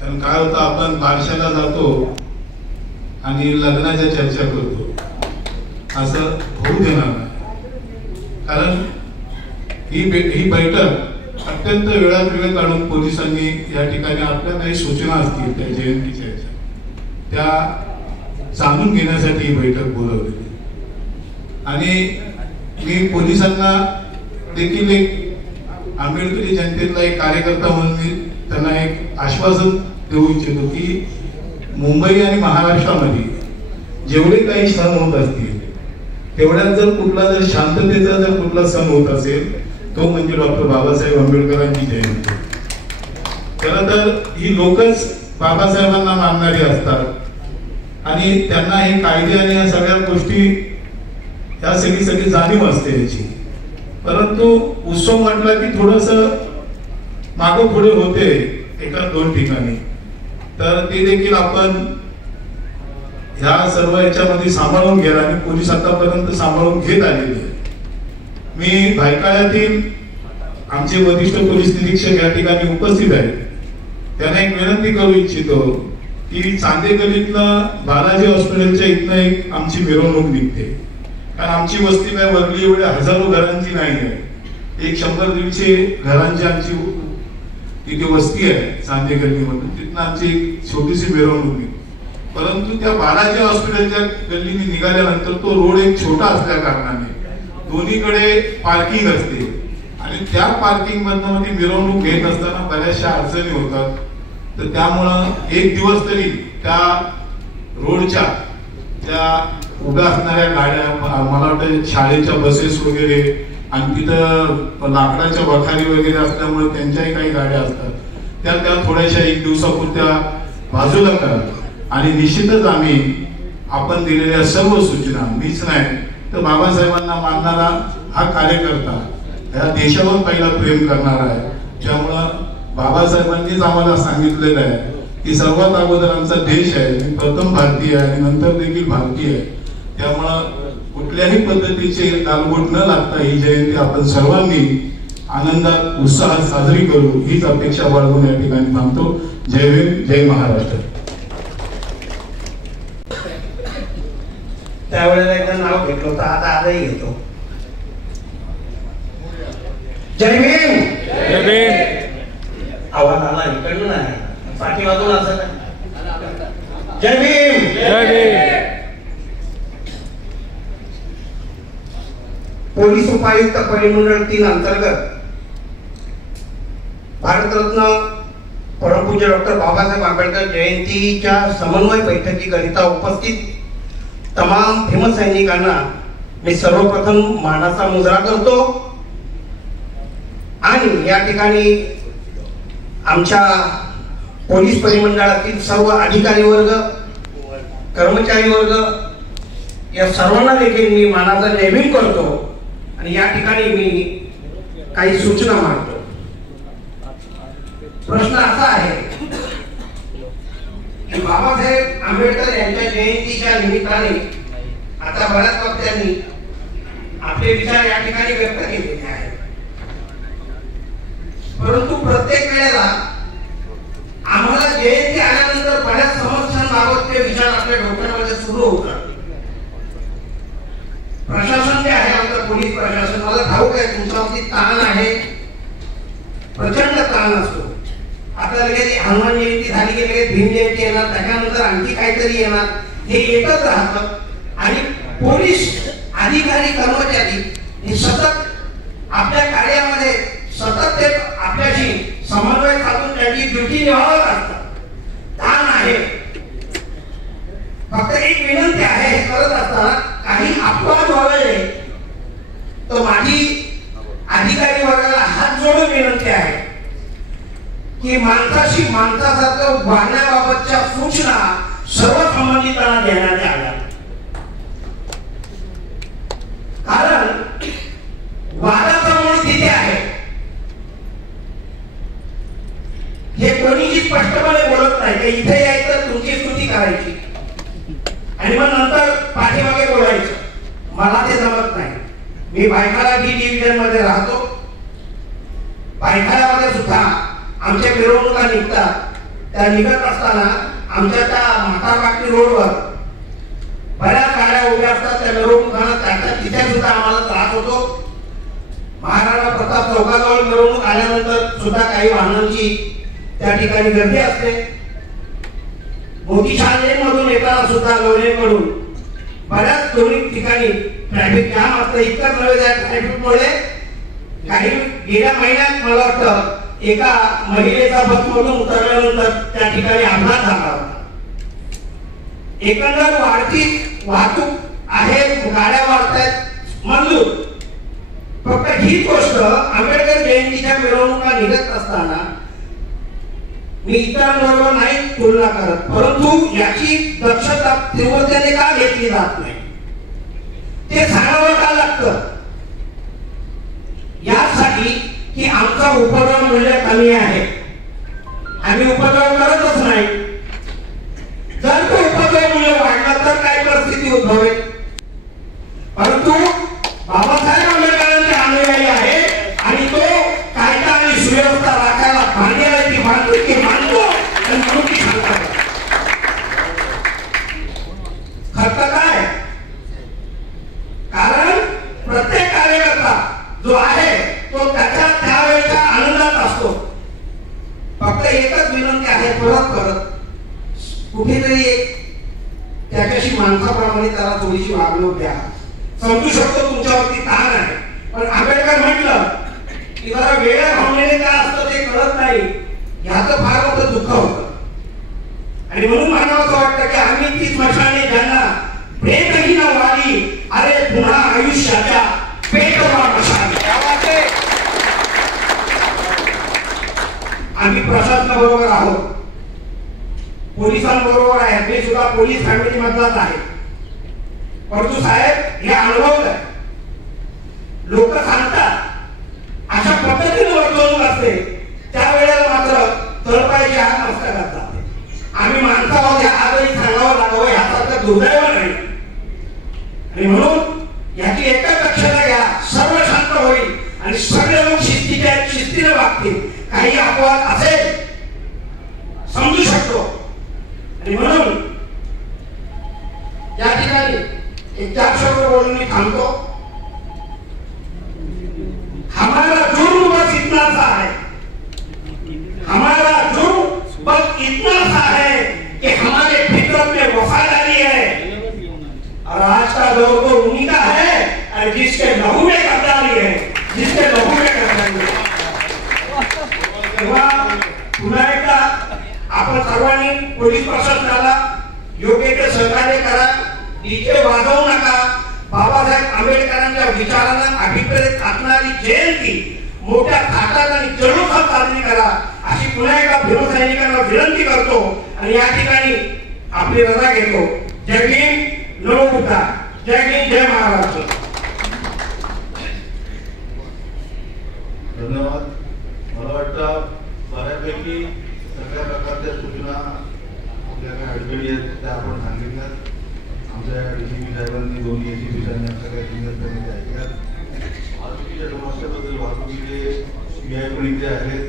कारण काय होतं, आपण बारशाला जातो आणि लग्नाच्या चर्चा करतो, असं होऊ देणार नाही. कारण ही बैठक अत्यंत वेळात वेळ काढून पोलिसांनी या ठिकाणी आपल्या काही सूचना असतील त्या जयंतीच्या त्या जाणून घेण्यासाठी ही बैठक बोलवलेली. आणि मी पोलिसांना देखील एक आंबेडकरी जनतेतला एक कार्यकर्ता म्हणून मी त्यांना एक आश्वासन देऊ इच्छितो की मुंबई आणि महाराष्ट्रामध्ये जेवढे काही सण होत असतील तेवढ्यात जर कुठला जर शांततेचा जर कुठला सण होत असेल तो म्हणजे डॉक्टर बाबासाहेब आंबेडकरांची जयंती. खरं तर ही लोकच बाबासाहेबांना मानणारी असतात आणि त्यांना हे कायदे आणि या सगळ्या गोष्टी या सगळी जाणीव असते याची. परंतु उत्सव म्हटला की थोडस मागं पुढे होते एका दोन ठिकाणी, तर ते देखील आपण ह्या सर्व याच्यामध्ये सांभाळून घ्या आणि पोलीस आतापर्यंत सांभाळून घेत आलेली आहे. मी भायखळ्यातील आमचे वरिष्ठ पोलीस निरीक्षक या ठिकाणी उपस्थित आहेत. त्यांना एक विनंती करू इच्छितो की चांदेगलीतनं बालाजी हॉस्पिटलच्या इथनं एक आमची मिरवणूक निघते. कारण आमची वस्ती काय वरली एवढ्या हजारो घरांची नाही आहे, एक 100-150 घरांची आमची तिथे वस्ती आहे चांदेगल्लीमधून. तिथनं आमची एक छोटीशी मिरवणूक निघते. परंतु त्या बालाजी हॉस्पिटलच्या गल्लीने निघाल्यानंतर तो रोड एक छोटा असल्या कारणाने दोन्हीकडे पार्किंग असते आणि त्या पार्किंग मधनं ती मिरवणूक घेत असताना बऱ्याचशा अडचणी होतात. तर त्यामुळं एक दिवस तरी त्या रोडच्या त्या उभ्या असणाऱ्या गाड्या, मला वाटतं शाळेच्या बसेस वगैरे आणि तिथं लाकडाच्या वखारी वगैरे असल्यामुळे त्यांच्याही काही गाड्या असतात, त्या थोड्याशा एक दिवसापुरत्या बाजूला करा. आणि निश्चितच आम्ही आपण दिलेल्या सर्व सूचना, मीच नाही तर बाबासाहेबांना मानणारा हा कार्यकर्ता या देशावर पहिला प्रेम करणारा आहे. त्यामुळं बाबासाहेबांनीच आम्हाला सांगितलेलं आहे की सर्वात अगोदर आमचा देश आहे, मी प्रथम भारतीय आहे आणि नंतर देखील भारतीय आहे. त्यामुळं कुठल्याही पद्धतीचे गालबोट न लागता ही जयंती आपण सर्वांनी आनंदात उत्साहात साजरी करू हीच अपेक्षा बाळगून या ठिकाणी थांबतो. जय भीम, जय महाराष्ट्र. त्यावेळेला एकदा नाव घेतलं होतं, आता आजही घेतो. जय भीम. जय भीम. आवाज आला इकडून नाही, पाठीमागून असं काय. जय भीम. जय भीम. पोलीस उपायुक्त परिमंडळ 3 अंतर्गत भारतरत्न परमपूज्य डॉक्टर बाबासाहेब आंबेडकर जयंतीच्या समन्वय बैठकीकरिता उपस्थित तमाम भीमसैनिकांना मी सर्वप्रथम मानाचा मुजरा करतो आणि या ठिकाणी आमच्या पोलीस परिमंडळातील सर्व अधिकारी वर्ग, कर्मचारी वर्ग या सर्वांना देखील मी मानाचा जय भीम करतो आणि या ठिकाणी मी काही सूचना मांडतो. प्रश्न असा आहे की बाबासाहेब आंबेडकर यांच्या जयंतीच्या निमित्ताने आता बऱ्याच वक्त्यांनी आपले विचार या ठिकाणी व्यक्त केलेले आहेत. परंतु प्रत्येक वेळेला आम्हाला जयंती आल्यानंतर बऱ्याच समस्यांबाबतचे विचार आपल्या डोक्यामध्ये सुरू होतात. प्रशासन जे आहे, आमचं पोलीस प्रशासन, मला ठाऊक आहे तुमच्यावरती ताण आहे, प्रचंड ताण असतो. आपल्याला लगेच हनुमान जयंती झाली की लगेच भीम जयंती येणार, त्याच्यानंतर आणखी काहीतरी येणार, हे येतच राहतं. आणि पोलीस अधिकारी कर्मचारी हे सतत आपल्या कार्यामध्ये सतत ते आपल्याशी समन्वय साधून त्यांची ड्युटी निभावत असतात. ताण आहे. फक्त एक विनंती आहे, हे करत असताना काही अपवाद व्हावे तर माझी अधिकारी वर्गाला हात जोडून विनंती आहे की माणसाशी माणसासारखं वागण्याबाबतच्या सूचना सर्व संबंधितांना देण्यात याव्या. कारण वादाचा मूळ तिथे आहे हे कोणीही स्पष्टपणे बोलत नाही. की इथे यायचं, तुमची स्तुती करायची आणि मग नंतर पाठीमागे बोलायचं. मला ते जमत नाही. मी भायखळा D डिव्हिजन मध्ये राहतो. भायखळ्यामध्ये सुद्धा आमच्या मिरवणुका निघतात. त्या निघत असताना आमच्या त्या म्हातारबाटी रोडवर बऱ्याच गाड्या उभ्या असतात. त्या मिरवणुकांना तिथे सुद्धा आम्हाला त्रास होतो. महाराणा प्रताप चौकाजवळ मिरवणूक आल्यानंतर सुद्धा काही वाहनांची त्या ठिकाणी गर्दी असते. मोठी शालेन मधून येताना सुद्धा लोणेकडून बऱ्याच दोन्ही ठिकाणी ट्रॅफिक जाम असतं. इतकंच नव्हे, त्या ट्रॅफिकमुळे काही गेल्या महिन्यात मला वाटतं एका महिलेचा बसमधून उतरल्यानंतर त्या ठिकाणी अपघात झाला होता. एकंदर वाढती वाहतूक आहे, गाड्या वाढत आहेत. मंजूर फक्त ही गोष्ट आंबेडकर जयंतीच्या मिरवणुका निघत असताना मी इतरांबरोबर नाही तुलना करत, परंतु याची दक्षता तीव्रतेने का घेतली जात नाही ते सांगावं का लागतं? यासाठी की आमचा उपद्रव मूल्य कमी आहे, आम्ही उपद्रव करतच नाही. जर तो उपद्रव मूल्य वाढला तर काय परिस्थिती उद्भवेल? परंतु बाबासाहेब आंबेडकरांचे अनुयायी आहे आणि तो कायदा आणि सुव्यवस्था राखायला बांधलेला ती बांधिलकी मानतो आणि म्हणून ती सांगतात. खर्च काय? कारण प्रत्येक कार्यकर्ता जो आहे तो त्याच्या त्यावेळेच्या आनंदात असतो. फक्त एकच विनंती आहे, परत कुठेतरी एक त्याच्याशी माणसाप्रमाणे त्याला थोडीशी वागणूक द्या. समजू शकतो तुमच्यावरती ताण आहे, पण आंबेडकर म्हटलं की जरा वेगळ्या भावनेने काय असतं ते कळत नाही, याचं फार मोठं दुःख होतं. आणि म्हणून मला असं वाटतं की आम्ही ती स्मशाने ज्यांना भेटही न वाली, अरे पुन्हा आयुष्याच्या पेटवा मशाने. आम्ही प्रशासनाबरोबर आहोत, पोलिसांबरोबर आहे. मी सुद्धा पोलीस फॅमिली मधलाच आहे. परंतु साहेब हे अनुभव आहे, लोक सांगतात अशा पद्धतीने वर्तवणूक असते, त्यावेळेला मात्र तळपायची हात मस्तकात जाते. आम्ही माणसावर आजही सांगावं लागावं ह्यासारखं दुर्दैव नाही. आणि म्हणून याची एकच दक्षता घ्या, सर्व शांत होईल आणि सगळे लोक शिस्तीने वागतील. काही अपवाद असेल समजू शकतो. आणि म्हणून या ठिकाणी एक 4 शब्द बोलून मी थांबतो. हमारा जुर्म बस इतना सा है, हमारा जुर्म बस इतना सा है कि हमारे फितरत में वफादारी है. और आज का दौर तो उन्हीं का है और जिसके लहू में गद्दारी है, जिसके लहू में गद्दारी है. तेव्हा पुन्हा एकदा आपण सर्वांनी पोलीस प्रशासनाला योग्य ते सहकार्य करा. डीजे वाजवू नका. बाबासाहेब आंबेडकरांच्या विचारांना अभिप्रेत टाकणारी जयंती मोठ्या थाटात आणि जल्लोषात साजरी करा अशी पुन्हा एका भीमसैनिकांना विनंती करतो आणि या ठिकाणी आपली रजा घेतो. जय भीम, नमो बुद्धा. जय हिंद, जय महाराष्ट्र. धन्यवाद. मला वाटतं बऱ्यापैकी सगळ्या प्रकारच्या सूचना आपल्या काय अडचणी आहेत त्या आपण सांगितल्यात. आमच्या डीसीपी साहेबांनी दोन्ही एसीपी साहेबांनी सगळ्या जिल्ह्यात ऐकल्यात. वाहतुकीच्या समस्येबद्दल वाहतुकीचे PI पण इथे आहेत,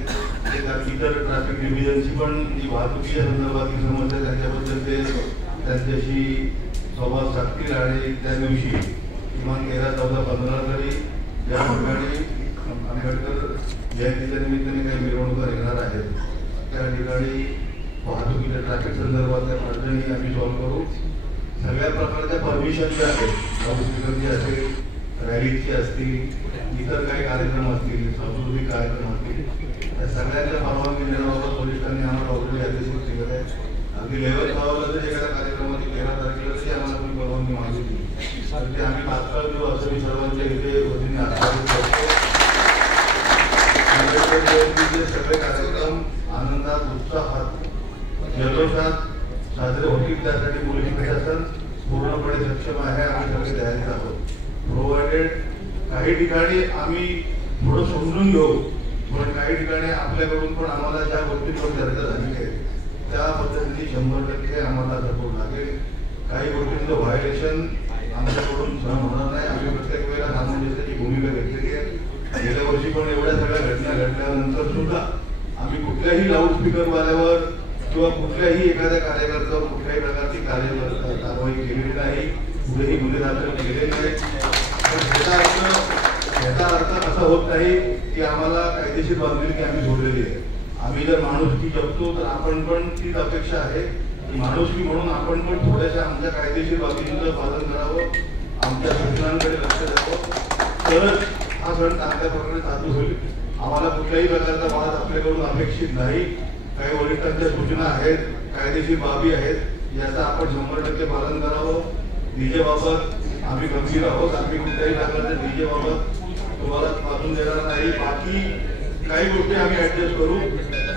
इतर ट्रॅफिक डिव्हिजनची पण जी वाहतुकीच्या संदर्भातील समस्या त्यांच्याबद्दल ते त्यांच्याशी संवाद साधतील आणि त्या दिवशी किमान 13, 14, 15 तरी ज्या ठिकाणी आंबेडकर जयंतीच्या निमित्ताने काही मिरवणुका येणार आहेत त्या ठिकाणी वाहतुकीच्या ट्रॅफिक संदर्भातल्या अडचणी आम्ही सॉल्व्ह करू. सगळ्या प्रकारच्या परमिशन ज्या आहेत, लाऊडस्पीकरची असेल, रॅलीची असतील, इतर काही कार्यक्रम असतील, सांस्कृतिक कार्यक्रम असतील, त्या सगळ्यांच्या परवानगी देण्याबाबत पोलिसांनी आम्हाला ऑलरेडी आदेशित केलेलं आहे. अगदी लेवल भावाला जर एखाद्या कार्यक्रमाची 13 तारखेला तरी आम्हाला कोणी परवानगी मागितली तर ते आम्ही तात्काळ देऊ असं मी सर्वांच्या इथे वतीने आश्वासित करतो. आंबेडकर जयंतीचे सगळे कार्यक्रम आनंदात, उत्साहात, जल्लोषात साजरे होतील त्यासाठी पोलीस प्रशासन पूर्णपणे सक्षम आहे. आम्ही सगळे तयारीत आहोत. प्रोव्हाइडेड काही ठिकाणी आम्ही थोडं समजून घेऊ, पण काही ठिकाणी आपल्याकडून पण आम्हाला ज्या गोष्टींवर चर्चा झाली आहे त्या पद्धतीने 100% आम्हाला सपोर्ट लागेल. काही गोष्टींचं व्हायोलेशन आमच्याकडून सहन होणार नाही. आम्ही प्रत्येक वेळेला सामंजस्याची भूमिका घेतलेली आहे. गेल्या वर्षी पण एवढ्या सगळ्या घटना घडल्यानंतर सुद्धा आम्ही कुठल्याही लाऊडस्पीकरवाल्यावर किंवा कुठल्याही एखाद्या कार्यकर्त्यावर कुठल्याही प्रकारची कारवाई केलेली नाही, कुठेही गुन्हे दाखल केलेले नाही. याचा अर्थ असा होत नाही की आम्हाला कायदेशीर बांधिलकी आम्ही सोडलेली आहे. आम्ही जर माणुसकी जपतो तर आपण पण तीच अपेक्षा आहे की माणुसकी म्हणून आपण पण थोड्याशा आमच्या कायदेशीर बाबींचं पालन करावं, आमच्या सूचनांकडे लक्ष द्यावं, तरच हा सण चांगल्या प्रकारे चालू होईल. आम्हाला कुठल्याही प्रकारचा वाद आपल्याकडून अपेक्षित नाही. काही वरिष्ठांच्या सूचना आहेत, कायदेशीर बाबी आहेत, याचं आपण 100% पालन करावं. डीजे बाबत आम्ही गंभीर आहोत. आम्ही कुठल्याही प्रकारच्या डीजे बाबत तुम्हाला वाचून देणार नाही. बाकी काही गोष्टी आम्ही ऍडजस्ट करू.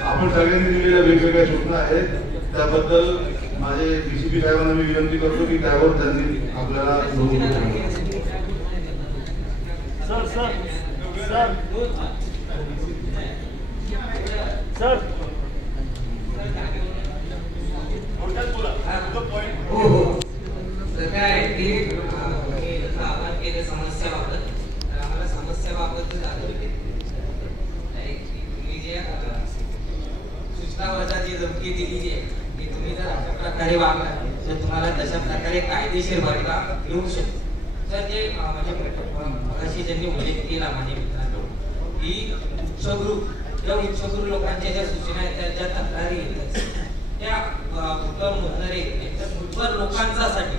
आपण सगळ्यांनी दिलेल्या वेगवेगळ्या सूचना आहेत, त्याबद्दल माझे डीसीपी साहेबांना मी विनंती करतो की त्यावर त्यांनी आपल्याला समस्याबाबत आम्हाला समस्याबाबत तुम्ही जे सूचनावरचा जी धमकी दिली जी की तुम्ही जर अशा प्रकारे वागला तर तुम्हाला तशा प्रकारे कायदेशीर बदला येऊ शकतो. तर जे म्हणजे ज्यांनी उल्लेख केला माझ्या मित्रांनो की उच्चभ्रू लोकांच्या ज्या सूचना आहेत ज्या तक्रारी येतात त्या मुठभर लोकांसाठी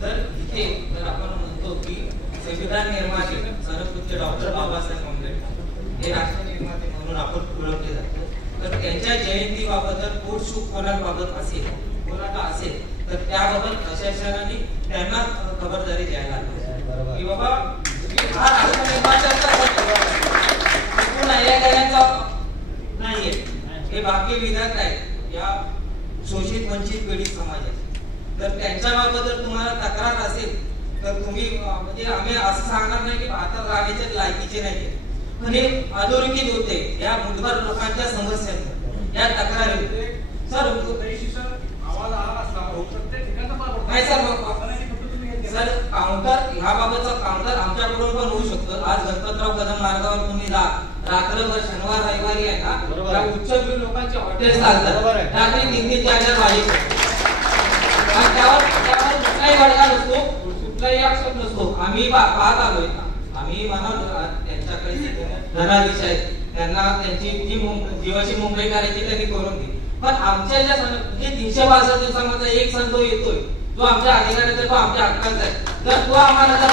जर इथे जर आपण म्हणतो की संविधान निर्माते सरपूज्य डॉक्टर बाबासाहेब आंबेडकर हे राष्ट्र निर्माते म्हणून आपण ओळखले जातो. तर त्यांच्या जयंतीबाबत जर पोटशूक कोणाबाबत असेल कोणाला असेल तर त्याबाबत प्रशासनाने त्यांना खबरदारी द्यायला हवी की बाबा हा राष्ट्र निर्मात्याचा नाहीये. हे बाकी विधान आहेत या शोषित वंचित पीडित समाजाचे. तर त्यांच्याबाबत जर तुम्हाला तक्रार असेल तर तुम्ही म्हणजे आम्ही असं सांगणार नाही की भारतात राहण्याच्या लायकीचे नाही, पण हे अधोरेखित होते या मुठभर लोकांच्या समस्यांवर या तक्रारी. सर सर काउंटर ह्याबाबतचा काउंटर आमच्याकडून पण होऊ शकतो. आज गणपतराव कदम मार्गावर तुम्ही रात्रभर शनिवार रविवारी आहे ना त्या उच्चभ्रू लोकांचे हॉटेल चालतात रात्री 3-4 वाजे आणि त्यावर कुठलाही बडगा नसतो, कुठलाही आक्षेप नसतो. आम्ही पाहत आलोय आम्ही म्हणा त्यांच्याकडे धनाधीश आहेत त्यांना त्यांची जी जीवाची मुंबई करायची त्यांनी करून दिली. पण आमच्या ज्या म्हणजे 362 दिवसामध्ये एक सण जो येतोय जो आमच्या अधिकाराचा तो आमच्या हक्काचा आहे तर तो आम्हाला जर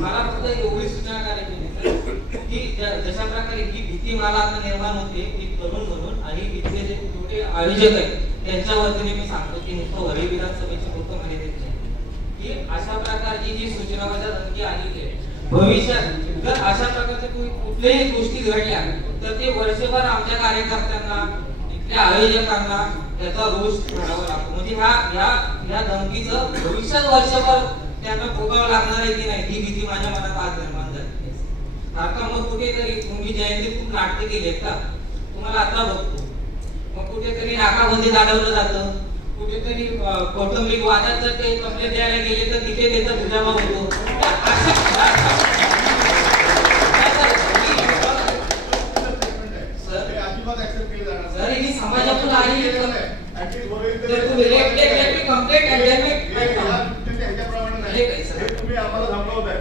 मला फक्त एवढी सूचना करायची की जशा प्रकारे ही भीती मला आता निर्माण होते की तरुण म्हणून आणि इथले जे छोटे आयोजक आहेत त्यांच्या वतीने मी सांगतो की नुसतं वरी विधानसभेची होतं म्हणे की अशा प्रकारची जी सूचनामध्ये धमकी आलेली आहे भविष्यात जर अशा प्रकारच्या कुठल्याही गोष्टी घडल्या तर ते वर्षभर आमच्या कार्यकर्त्यांना इथल्या आयोजकांना त्याचा रोष करावा लागतो. म्हणजे ह्या धमकीचं भविष्यात वर्षभर त्यांना भोगावं लागणार आहे की नाही ही भीती माझ्या मनात आज निर्माण झाली. आता मग कुठेतरी तुम्ही जयंतीत खूप नाटके केलेत का तुम्हाला आता बघतो. मग कुठेतरी नाकाबंदी दाखवलं जातं, कुठेतरी कौटुंबिक वादात जर ते कंप्लेंट द्यायला गेले तर तिथे त्याचा दुजाभाव होतो. सर ही समाजातून आलेली जर तुम्ही कंप्लेंट तुम्ही आम्हाला थांबवताय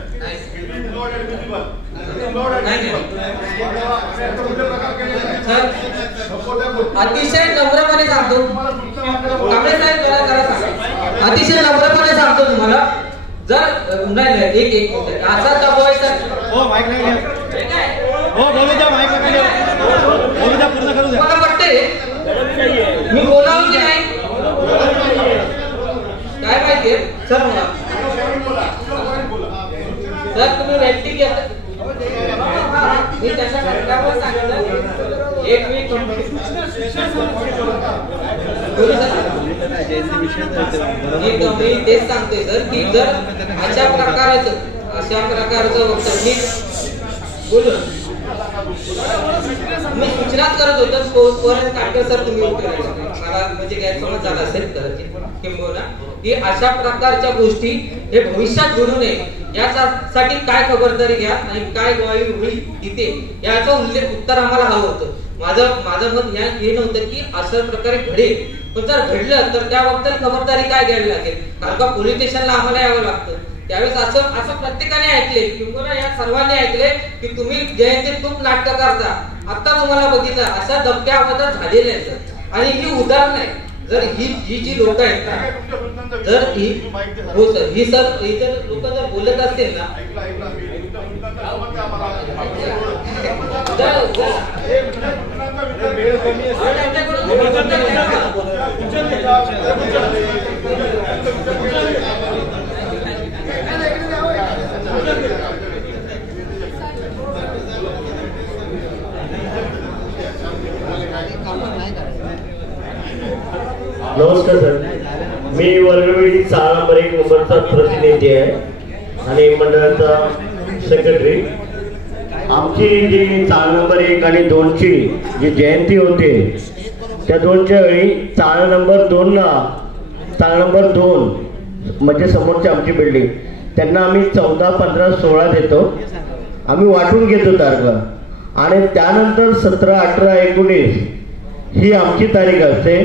अतिशय नम्रपणे सांगतो अतिशय नम्रपणे सांगतो तुम्हाला जर नाही एक असा दबाव आहे सर हो माईक नाही हो बोलू द्या माईक बोलू द्या पूर्ण करू द्या मला वाटते मी बोलावं की नाही काय माहितीये सर मला सर तुम्ही वैयक्तिक मी त्याच्या घटकावर सांगितलं एक मी तेच सांगतोय सर की जर अशा प्रकारचं वक्तव्य बोलू मी सूचनाच करत होतो सर तुम्ही मला म्हणजे गैरसमज झाला असेल किंबहुना की अशा प्रकारच्या गोष्टी हे भविष्यात घडू नये यासाठी काय खबरदारी घ्या आणि काय ग्वाही होईल तिथे याचं उत्तर आम्हाला हवं होतं. माझं मत हे नव्हतं की अशा प्रकारे घडेल, पण जर घडलं तर त्याबद्दल खबरदारी काय घ्यावी लागेल. कारण का पोलीस स्टेशनला आम्हाला यावं लागतं. त्यावेळेस असं प्रत्येकाने ऐकले किंवा या सर्वांनी ऐकले की तुम्ही जयंतीत खूप नाटक करता. आता तुम्हाला बघितलं अशा धमक्या अगोदर झालेल्या आहेत आणि ही उदाहरण आहे. जर ही जी लोक आहेत जर ही हो सर ही सर इतर लोक जर बोलत असतील ना नमस्कार सर, मी वर्गवेळी 6 नंबर 1 नंबरचा प्रतिनिधी आहे आणि मंडळाचा सेक्रेटरी. आमची जी 6 नंबर 1 आणि 2ची जी जयंती होते त्या 2च्या वेळी 6 नंबर 2ला 6 नंबर 2 म्हणजे समोरची आमची बिल्डिंग त्यांना आम्ही 14, 15, 16 देतो. आम्ही वाटून घेतो तारखा आणि त्यानंतर 17, 18, 19 ही आमची तारीख असते.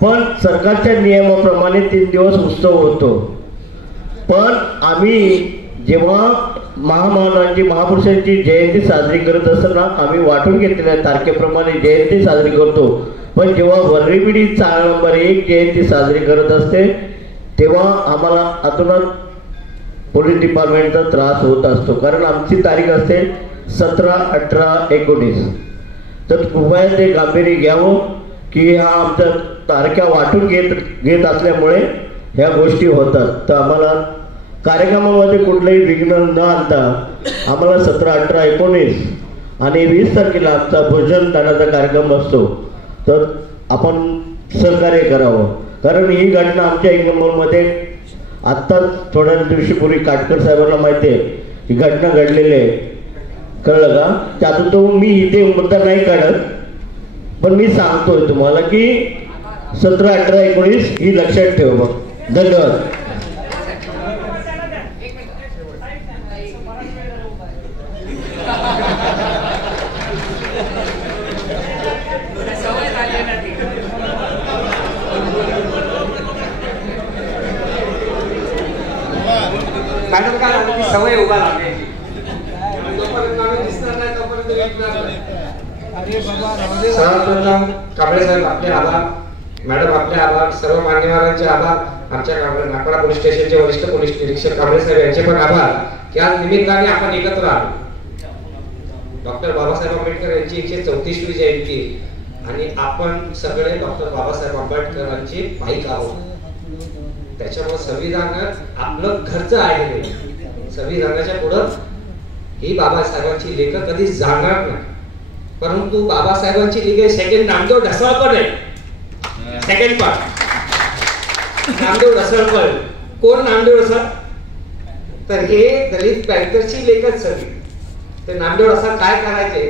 पण सरकारच्या नियमाप्रमाणे 3 दिवस उत्सव होतो. पण आम्ही जेव्हा महामानवांची महापुरुषांची जयंती साजरी करत असताना आम्ही वाटून घेतलेल्या तारखेप्रमाणे जयंती साजरी करतो. पण जेव्हा वर्गपिढी 4 नंबर 1 जयंती साजरी करत असते तेव्हा आम्हाला अतोनात पोलीस डिपार्टमेंटचा त्रास होत असतो. कारण आमची तारीख असते 17, 18, 19. तर कृपया ते गांभीर्य घ्यावं की हा आमच्या तारखा वाटून घेत असल्यामुळे ह्या गोष्टी होतात. तर आम्हाला कार्यक्रमामध्ये कुठलंही विघ्न न आणता आम्हाला 17, 18, 19 आणि 20 तारखेला आमचा भोजन दानाचा कार्यक्रम असतो. तर आपण सहकार्य करावं. कारण ही घटना आमच्या 1 नंबरमध्ये आत्ताच थोड्या दिवशीपूर्वी काटकर साहेबांना माहिती आहे ही घटना घडलेली आहे. कळलं का? त्यातून तो मी इथे मुद्दा नाही काढत पण मी सांगतोय तुम्हाला की 17, 18, 19 ही लक्षात ठेव. धन्यवाद. मॅडम काय झालं सवय उभा लागण्याची सर्वप्रथम कांबळे साहेब आपले आभार, मॅडम आपले आभार, सर्व मान्यवरांचे आभार, आमच्या नागपूर पोलीस स्टेशनचे वरिष्ठ पोलीस निरीक्षक कांबळे साहेब यांचे पण आभार की आज निमित्ताने आपण एकत्र आलो. डॉक्टर बाबासाहेब आंबेडकर यांची 134वी जयंती आणि आपण सगळे डॉक्टर बाबासाहेब आंबेडकरांचे पाईक आहोत. त्याच्यामुळे संविधान आपलं घरचं आहे नाही. संविधानाच्या पुढं ही बाबासाहेबांची लेख कधी जाणार नाही. परंतु बाबासाहेबांची लिगे सेकंड नामदेव ढसाळकर आहे. Second part Namdev Dhasalkar. कोण नामदेव ढसाळ? तर हे दलित पॅंथरची लेखच सगळी. तर नामदेव ढसाळ काय करायचे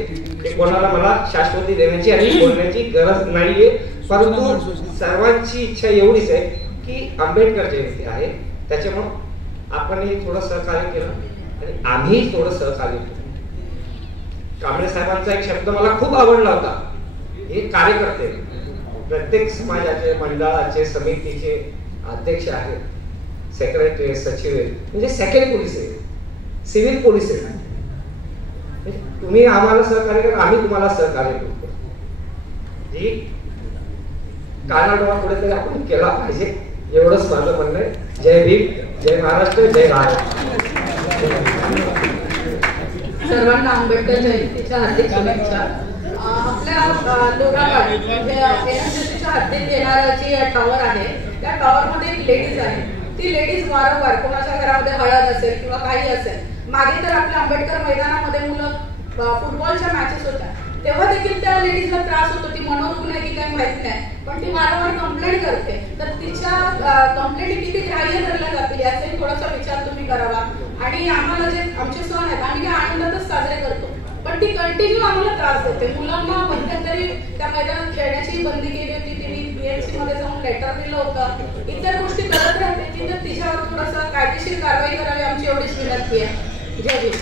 ते कोणाला मला शाश्वती देण्याची आणि बोलण्याची गरज नाहीये. परंतु सर्वांची इच्छा एवढीच आहे की आंबेडकर जयंती आहे त्याच्यामुळे आपणही थोडं सहकार्य केलं आणि आम्ही थोडं सहकार्य केलं. कांबळे साहेबांचा एक शब्द मला खूप आवडला होता. हे कार्यकर्ते प्रत्येक समाजाचे मंडळाचे समितीचे अध्यक्ष आहेत, सेक्रेटरी सचिव आहेत, म्हणजे सेकंड पोलीस आहे, सिव्हिल पोलीस आहे. तुम्ही आम्हाला सहकार्य करा, आम्ही तुम्हाला सहकार्य करतो. ही कानाडोळा कुठेतरी आपण केला पाहिजे एवढंच माझं म्हणणं आहे. जय भीम, जय महाराष्ट्र, जय भारत. सर्वांना आंबेडकर जयंतीच्या हार्दिक शुभेच्छा. आपल्या लोणावळा एनएसएसच्या हद्दीत येणारा जी टॉवर आहे त्या टॉवरमध्ये एक लेडीज आहे. ती लेडीज वारंवार कोणाच्या घरामध्ये हळद असेल किंवा काही असेल, मागे तर आपल्या आंबेडकर मैदानामध्ये मुलं फुटबॉलच्या मॅचेस होत्या तेव्हा देखील त्या लेडीजला त्रास होतो. ती मनोरुग्ण आहे की काही माहित नाही पण ती वारंवार कंप्लेंट करते. तर तिच्या कंप्लेंटी किती ग्राह्य धरल्या जातील याचाही थोडासा विचार तुम्ही करावा. आणि आम्हाला जे आमचे सण आहेत आम्ही त्या आनंदातच साजरे करतो पण ती कंटिन्यू आम्हाला त्रास देते. मुलांना मध्यंतरी त्या मैदानात खेळण्याची बंदी केली होती. तिने BMC मध्ये जाऊन लेटर दिलं होतं. इतर गोष्टी करत राहते. तिने तिच्यावर थोडंसं कायदेशीर कारवाई करावी आमची एवढीच विनंती आहे. जय भीम.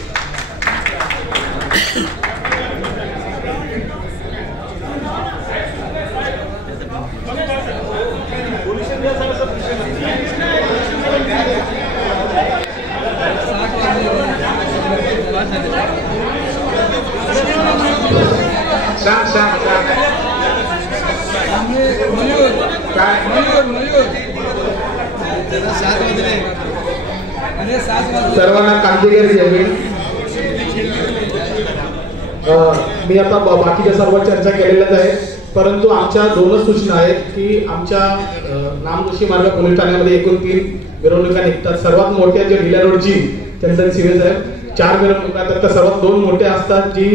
सर्वांना क्रांतिकारी जय भीम. मी आता बाकीच्या सर्व चर्चा केलेल्याच आहे परंतु आमच्या 2च सूचना आहेत की आमच्या नामदोशी मार्ग पोलीस ठाण्यामध्ये एकूण 3 मिरवणुका निघतात. सर्वात मोठ्या जे ढिल्या रोडची चंदन सिवे साहेब 4 मिरवणुका आहेत. तर सर्वात 2 मोठे असतात जी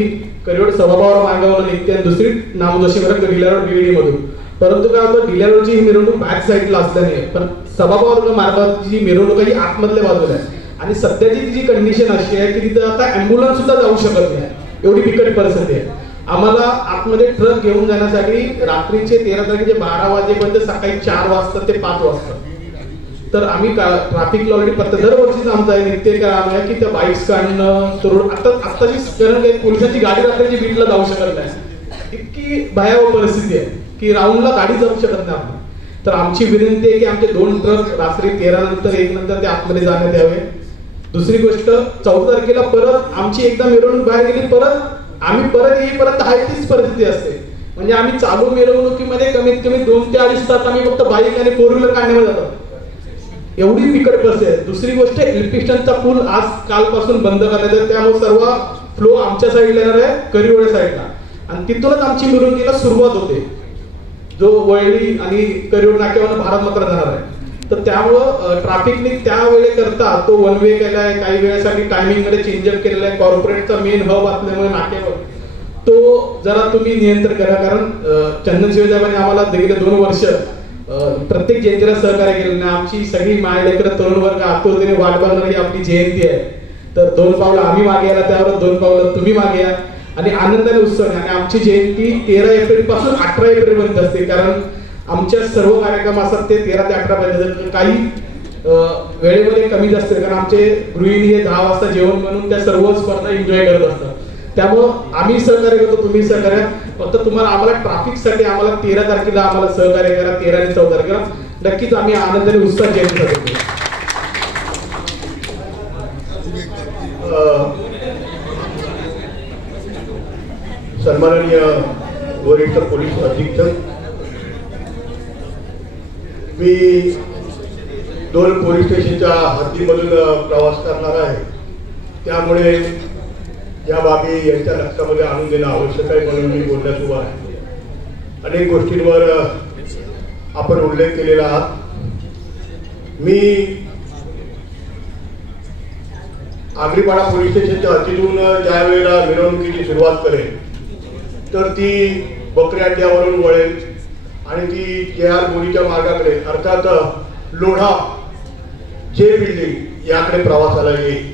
करिवड सभाभावर मार्गावर निघते आणि दुसरी नामदोशी मार्ग ढिल्या रोड BVD मधून. परंतु काय होतं डिलेवरची ही मिरवणूक बॅक साईडला असल्याने पण सभावर्ग मार्गाची जी मिरवणूक आहे ही आतमधल्या बाजूला आहे आणि सध्याची तिची कंडिशन अशी आहे की तिथं आता ॲम्ब्युलन्स सुद्धा जाऊ शकत नाही, एवढी बिकट परिस्थिती आहे. आम्हाला आतमध्ये ट्रक घेऊन जाण्यासाठी रात्रीचे 13 तारखेचे 12 वाजेपर्यंत सकाळी 4 वाजता ते 5 वाजता तर आम्ही ट्रॅफिकला ऑलरेडी दरवर्षीच आमचा नित्य काम आहे की त्या बाईक्स काढणं तरुण आत्ताची कारण काही पोलिसांची गाडी रात्रीची बीटला जाऊ शकत नाही, इतकी भयावह परिस्थिती आहे की राऊंडला गाडी जाऊ शकत नाही आपण. तर आमची विनंती आहे की आमचे 2 ट्रक रात्री 13 नंतर 1 नंतर ते आतमध्ये जाण्यात यावे. दुसरी गोष्ट 14 तारखेला परत आमची एकदा मिरवणूक बाहेर गेली, परत आम्ही परत येईपर्यंत आहे तीच परिस्थिती असते. म्हणजे आम्ही चालू मिरवणुकीमध्ये कमीत कमी 2 ते 2.5 तास आम्ही फक्त बाईक आणि 4 व्हीलर काढण्यामध्ये जातो, एवढी बिकट परिस्थिती आहे. दुसरी गोष्ट एलपिस्टनचा पूल आज कालपासून बंद करण्यात आहे, त्यामुळे सर्व फ्लो आमच्या साईडला येणार आहे करिवडे साईडला आणि तिथूनच आमची मिरवणुकीला सुरुवात होते, जो वळली आणि करिवड नाक्यावर भारत मात्र जाणार आहे. तर त्यामुळं ट्रॅफिकने त्यावेळे करता तो वन वे केलाय, काही वेळेसाठी टायमिंग मध्ये चेंजअप केलेला आहे. कॉर्पोरेटचा मेन हब असल्यामुळे नाक्यावर तो जरा तुम्ही नियंत्रण करा, कारण चंदन शिवसाहेबांनी आम्हाला गेले 2 वर्ष प्रत्येक जयंतीला सहकार्य केलं नाही. आमची सगळी माय लेकरं तरुण वर्ग आतुरतेने वाट बघणारी आपली जयंती आहे, तर 2 पावलं आम्ही मागे यायला त्यावर 2 पावलं तुम्ही मागे या आणि आनंदाने उत्सव. आणि आमची जयंती 13 एप्रिल पासून 18 एप्रिल पर्यंत असते, कारण आमच्या सर्व कार्यक्रम असतात ते 13 ते 18 पर्यंत. काही वेळेमध्ये कमी जास्त, कारण आमचे गृहिणी हे 10 वाजता जेवण बनवून त्या सर्व स्पर्धा एन्जॉय करत असतात. त्यामुळं आम्ही सहकार्य करतो, तुम्ही सहकार्य, फक्त तुम्हाला आम्हाला ट्रॅफिकसाठी आम्हाला 13 तारखेला आम्हाला सहकार्य करा. 13 आणि 14 तारखेला नक्कीच आम्ही आनंदाने उत्साह जयंती करतो. सन्माननीय वरिष्ठ पोलीस अधीक्षक, मी 2 पोलीस स्टेशनच्या हद्दीमधून प्रवास करणार आहे, त्यामुळे या बाबी यांच्या लक्षामध्ये आणून देणं आवश्यक आहे म्हणून मी बोलण्यास उभा आहे. अनेक गोष्टींवर आपण उल्लेख केलेला आहात. मी आगरीपाडा पोलीस स्टेशनच्या हद्दीतून ज्या वेळेला मिरवणुकीची सुरुवात करेल तर ती बकरी अड्ड्यावरून वळेल आणि ती JR बोरीच्या मार्गाकडे अर्थात लोढा जे बिल्डिंग याकडे प्रवासाला येईल.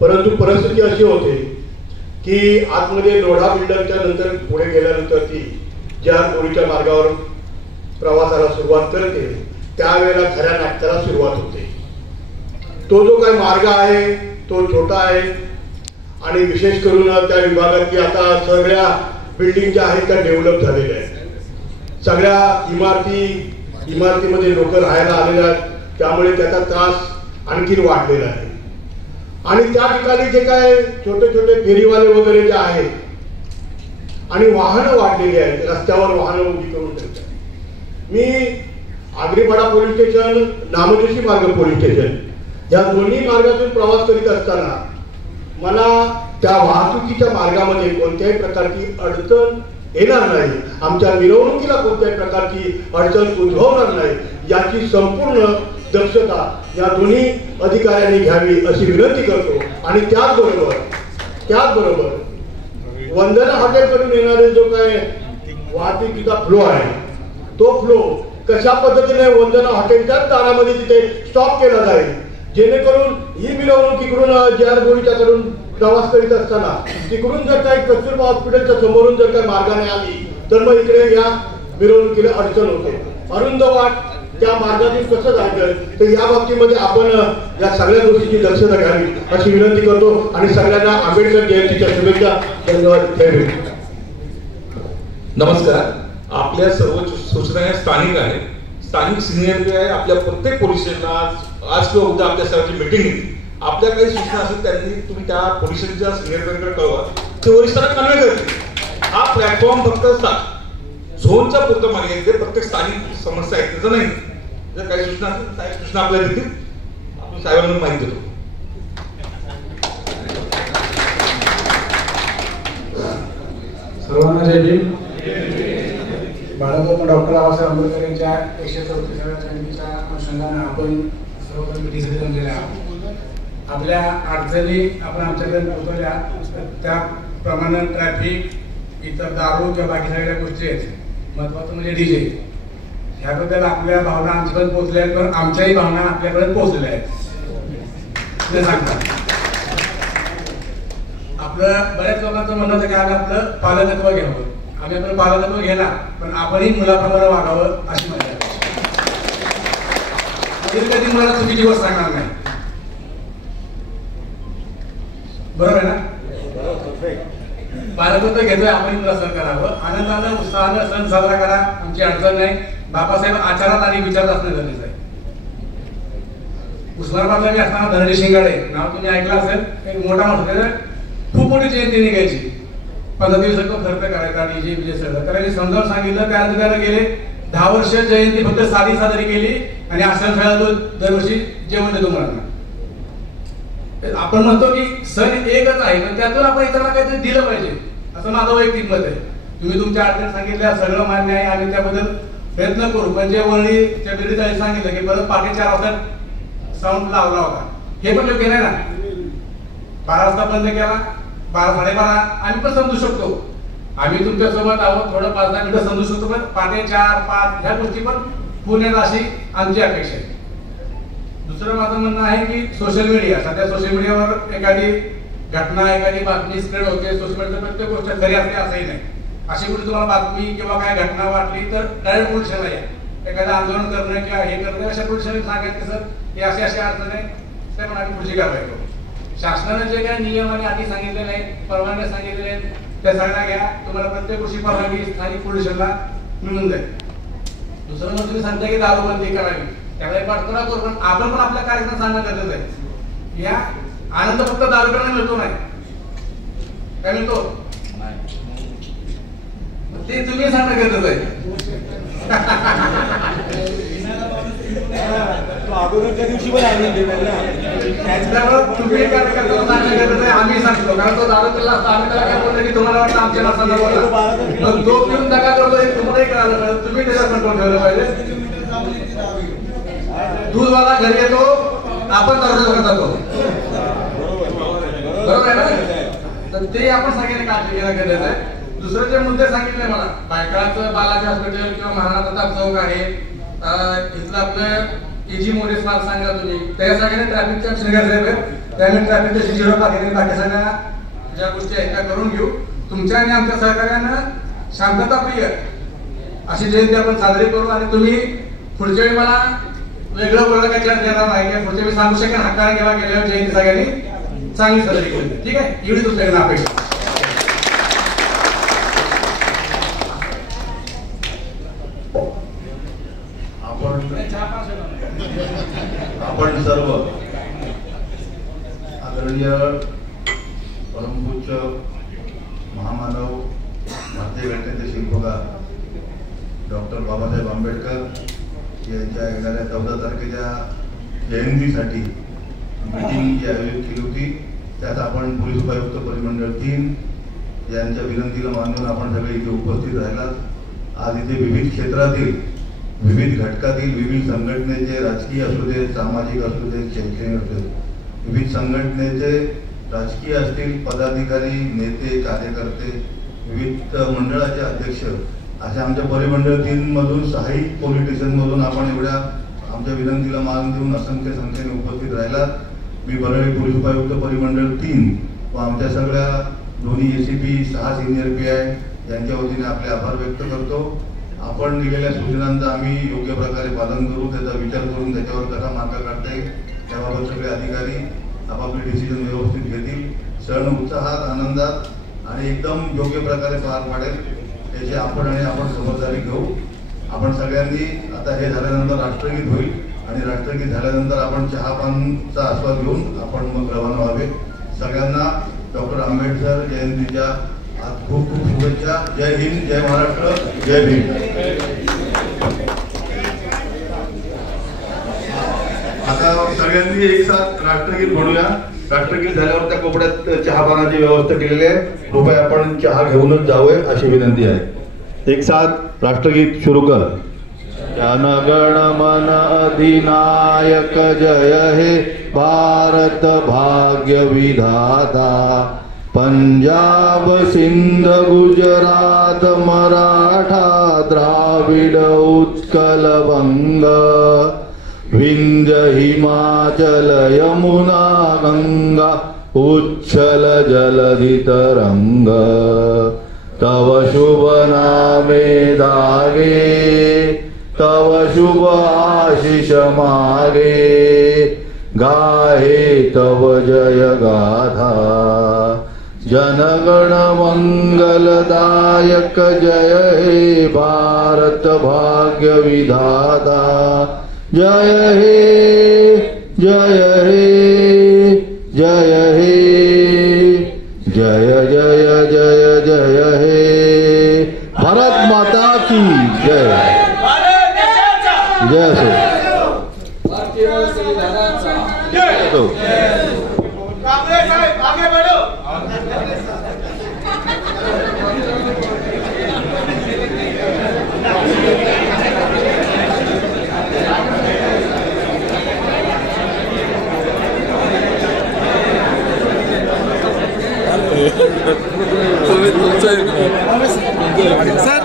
परंतु परिस्थिती अशी होते की आतमध्ये लोढा बिल्डरच्या नंतर पुढे गेल्यानंतर ती JR बोरीच्या मार्गावर प्रवासाला सुरुवात करते, त्यावेळेला खऱ्या नाटकाला सुरुवात होते. तो जो काही मार्ग आहे तो छोटा आहे आणि विशेष करून त्या विभागात आता सगळ्या बिल्डिंग ज्या आहेत त्या डेव्हलप झालेल्या आहेत. सगळ्या इमारतीमध्ये लोक राहायला आलेले आहेत, त्यामुळे त्याचा त्रास आणखीन वाढलेला आहे. आणि त्या ठिकाणी जे काय छोटे छोटे फेरीवाले वगैरे जे आहेत आणि वाहनं वाढलेली आहेत, रस्त्यावर वाहनं उभी करून ठेवतात. मी आगरीपाडा पोलीस स्टेशन, नामजोशी मार्ग पोलीस स्टेशन या दोन्ही मार्गातून प्रवास करीत असताना मला त्या वाहतुकीच्या मार्गामध्ये कोणत्याही प्रकारची अडचण येणार नाही, आमच्या मिरवणुकीला कोणत्याही प्रकारची अडचण उद्भवणार नाही याची संपूर्ण दक्षता या दोन्ही अधिकाऱ्यांनी घ्यावी अशी विनंती करतो. आणि त्याचबरोबर वंदना हॉटेलकडून येणारे जो काय वाहतुकीचा फ्लो आहे तो फ्लो कशा पद्धतीने वंदना हॉटेलच्याच दारामध्ये तिथे स्टॉप केला जाईल, जेणेकरून ही मिरवणूक इकडून JR बोरीच्याकडून प्रवास करीत असताना तिकडून जर काही कस्तुरबा हॉस्पिटलच्या समोरून जर काही मार्गाने आली तर मग इकडे या मिरवणुकीला अडचण होते. अरुंद वाट त्या मार्गातून कसं जायचं तर या बाबतीमध्ये आपण या सगळ्या गोष्टीची दक्षता घ्यावी अशी विनंती करतो आणि सगळ्यांना आंबेडकर जयंतीच्या शुभेच्छा. धन्यवाद. नमस्कार. आपल्या सर्व सूचना स्थानिक आहे, स्थानिक सिनियर आहे. आपल्या प्रत्येक पोलीस स्टेशनला आज किंवा उद्या आपल्या सर्वांची मीटिंग येईल. आपल्या काही सूचना असेल त्यांनी तुम्ही त्या पोलीस स्टेशनच्या सिनियरकडे कळवा, ते वरिष्ठांना कन्वे करतील. हा प्लॅटफॉर्म फक्त झोनच्या पुरतं मागे येते, प्रत्येक स्थानिक समस्या आहे त्याचं नाही. जर काही सूचना असेल साहेब सूचना आपल्याला देतील, आपण साहेबांना माहिती देतो. सर्वांना जय भीम. बाळासाहेब डॉक्टर बाबासाहेब आंबेडकर यांच्या 134व्या जयंतीच्या अनुषंगाने आपण सर्व मिटिंग जमलेल्या आहोत. आपल्या अडचणी आपण आमच्याकडे पोहोचवल्या, त्याप्रमाणे ट्रॅफिक, इतर दारू किंवा बाकी सगळ्या गोष्टी आहेत महत्वाचं म्हणजे डीजे. ह्याबद्दल आपल्या भावना आमच्यापर्यंत पोहोचल्या आहेत, पण आमच्याही भावना आपल्यापर्यंत पोहोचलेल्या आहेत. सांगता आपलं बऱ्याच लोकांचं म्हणणं होतं की आम्ही आपलं पालकत्व घ्यावं, आम्ही आपलं पालकत्व घेणार, पण आपणही मुलाप्रमाणे वागावं अशी माझी अपेक्षा. कधी मला चुकीची गोष्ट सांगणार नाही. बरोबर आहे ना? पालकत्व घेतोय आपण तुला सण करावं, आनंदानं उत्साहानं सण साजरा करा, आमची अडचण नाही. बाबासाहेब आचारात आणि विचारात असणं गरजेचं आहे. उस्मानाबादला मी असताना धनंजय शिंगाडे नाव तुम्ही ऐकलं असेल, एक मोठा मोठा खूप मोठी जयंती निघायची, 15 दिवस खर्च करायचा डीजे बीजे सगळं. कारण मी समजावून सांगितलं, त्यानंतर त्याला गेले 10 वर्ष जयंती फक्त साधी साजरी केली आणि आश्रम शाळा दरवर्षी जेवण देतो मुलांना. आपण म्हणतो की सण एकच आहे, पण त्यातून आपण इतरांना काहीतरी दिलं पाहिजे, असं माझं वैयक्तिक मत आहे. तुम्ही तुमच्या अडचणी सांगितल्या, सगळं मान्य आहे, आम्ही त्याबद्दल प्रयत्न करू. पण जे वरळीच्या बिडीत सांगितलं की परत पहाटे 4 वाजता साऊंड लावला होता, हे पण योग्य नाही ना. 12 वाजता बंद केला, 12 साडेबारा आम्ही पण समजू शकतो, आम्ही तुमच्या सोबत आहोत, थोडं 5-10 मिनिटं समजू शकतो, पण पहाटे 4-5 ह्या गोष्टी पण पुण्यात अशी आमची अपेक्षा आहे. दुसरं माझं म्हणणं आहे की सोशल मीडिया, सध्या सोशल मीडियावर एखादी घटना, एखादी बातमी स्प्रेड होते. सोशल मीडियाची प्रत्येक गोष्ट खरी असते असंही नाही. अशी कुठे तुम्हाला बातमी किंवा काय घटना वाटली तर डायरेक्ट पोलिसाला या, एखादं आंदोलन करणं किंवा हे करणं, अशा पोलिसांनी सांगायचं सर हे असे अडचण आहे, ते पण आम्ही पुढची कारवाई करू. शासनाने जे काही नियम आणि अटी सांगितलेले आहेत, परवानग्या सांगितलेल्या आहेत, त्या सगळ्या घ्या. तुम्हाला प्रत्येक गोष्टी परवानगी स्थानिक पोलिसांना मिळून जाईल. दुसरं मग तुम्ही सांगता की दारूबंदी करावी, त्यावेळी पाठपुरा करू, पण आपण पण आपल्या कार्यक्रम सांगणं गरजेचं आहे. या आनंद फक्त दारूकडे मिळतो नाही, काय मिळतो ते तुम्ही सांगणं गरजेचं आहे. अगोदरच्या दिवशी पण आनंद तुम्ही कार्यक्रम सांगणं गरजेचं आहे, आम्ही सांगतो. कारण तो दारू केला असता, आम्ही त्याला काय बोलतो की तुम्हाला वाटतं आमच्या नसताना बोला, पण तो पिऊन दगा करतो हे तुम्हालाही कळालं पाहिजे, तुम्ही त्याच्यावर कंट्रोल ठेवलं पाहिजे. दूधवाला घरी येतो, आपण दारू जातो, बरोबर आहे ना? तर ते आपण सगळ्यांनी काळजी घेणं गरजेचं आहे. दुसरे जे मुद्दे सांगितले मला, बायकांचं बालाजी हॉस्पिटल किंवा महाराणा प्रताप चौक आहे, इथलं आपलं एजी मोरे स्मारक सांगा तुम्ही, त्या सगळ्यांनी ट्रॅफिकच्या श्रीगार साहेब आहेत, त्याने ट्रॅफिकच्या शिशिरो बाकी सगळ्या ज्या गोष्टी आहेत त्या करून घेऊ. तुमच्या आणि आमच्या सहकार्यानं शांतताप्रिय अशी जयंती आपण साजरी करू. आणि तुम्ही पुढच्या वेळी मला वेगळं बोलायला काही चान्स देणार नाही, की पुढच्या वेळी सांगू शकेन हक्काने केव्हा गेल्यावर जयंती सगळ्यांनी चांगली साजरी केली. ठीक आहे, एवढी तुमच्याकडे अपेक्षा. आपण सर्व आदरणीय परमपूज्य महामानव भारतीय घटनेचे शिल्पकार डॉक्टर बाबासाहेब आंबेडकर यांच्या येणाऱ्या 14 तारखेच्या जयंतीसाठी मीटिंग जी आयोजित केली होती, त्यात आपण पोलीस उपायुक्त परिमंडळ 3 यांच्या विनंतीला मानून आपण सगळे इथे उपस्थित राहिलात. आज इथे विविध क्षेत्रातील, विविध घटकातील, विविध संघटनेचे, राजकीय असू दे, सामाजिक असू दे, शैक्षणिक असू दे, विविध संघटनेचे, राजकीय असतील पदाधिकारी, नेते, कार्यकर्ते, विविध मंडळाचे अध्यक्ष, अशा आमच्या परिमंडळ 3 मधून 6 पॉलिटिशियन मधून आपण एवढ्या आमच्या विनंतीला मान देऊन असंख्य संख्येने उपस्थित राहिलात. मी वरळी पोलीस उपायुक्त परिमंडळ 3 व आमच्या सगळ्या दोन्ही ACP, 6 सिनियर PI यांच्या वतीने आपले आभार व्यक्त करतो. आपण दिलेल्या सूचनांचं आम्ही योग्य प्रकारे पालन करू, त्याचा विचार करून त्याच्यावर कसा मार्ग काढता येईल त्याबाबत सगळे अधिकारी आपापले डिसिजन व्यवस्थित घेतील. सण उत्साहात, आनंदात आणि एकदम योग्य प्रकारे पार पाडेल त्याची आपण खबरदारी घेऊ. आपण सगळ्यांनी आता हे झाल्यानंतर राष्ट्रगीत होईल आणि राष्ट्रगीत झाल्यानंतर आपण चहापानचा आस्वाद घेऊन आपण मग रवाना व्हावे. सगळ्यांना डॉक्टर आंबेडकर जयंतीच्या आज खूप खूप शुभेच्छा. जय हिंद, जय महाराष्ट्र, जय भीम. आता सगळ्यांनी एक साथ राष्ट्रगीत म्हणूया. राष्ट्रगीत झाल्यावर त्या कोपऱ्यात चहापानाची व्यवस्था केलेली आहे, कृपया आपण चहा घेऊनच जावे अशी विनंती आहे. एक साथ राष्ट्रगीत सुरू कर. जनगण मन अधिनायक जय हे भारत भाग्य विधाता, पंजाब सिंध गुजरात मराठा द्राविड उत्कल बंग विंध्य हिमाचल यमुना गंगा उच्छल जलधि तरंग तव शुभ नामे धागे तव शुभ आशीष मागे गाहे तव जय गाथा जनगण मंगलदायक जय हे भारत भाग्य विधाता जय हे जय हे जय हे जय जय जय जय हे भारत माता की जय जय सो आगे बढ़ो सर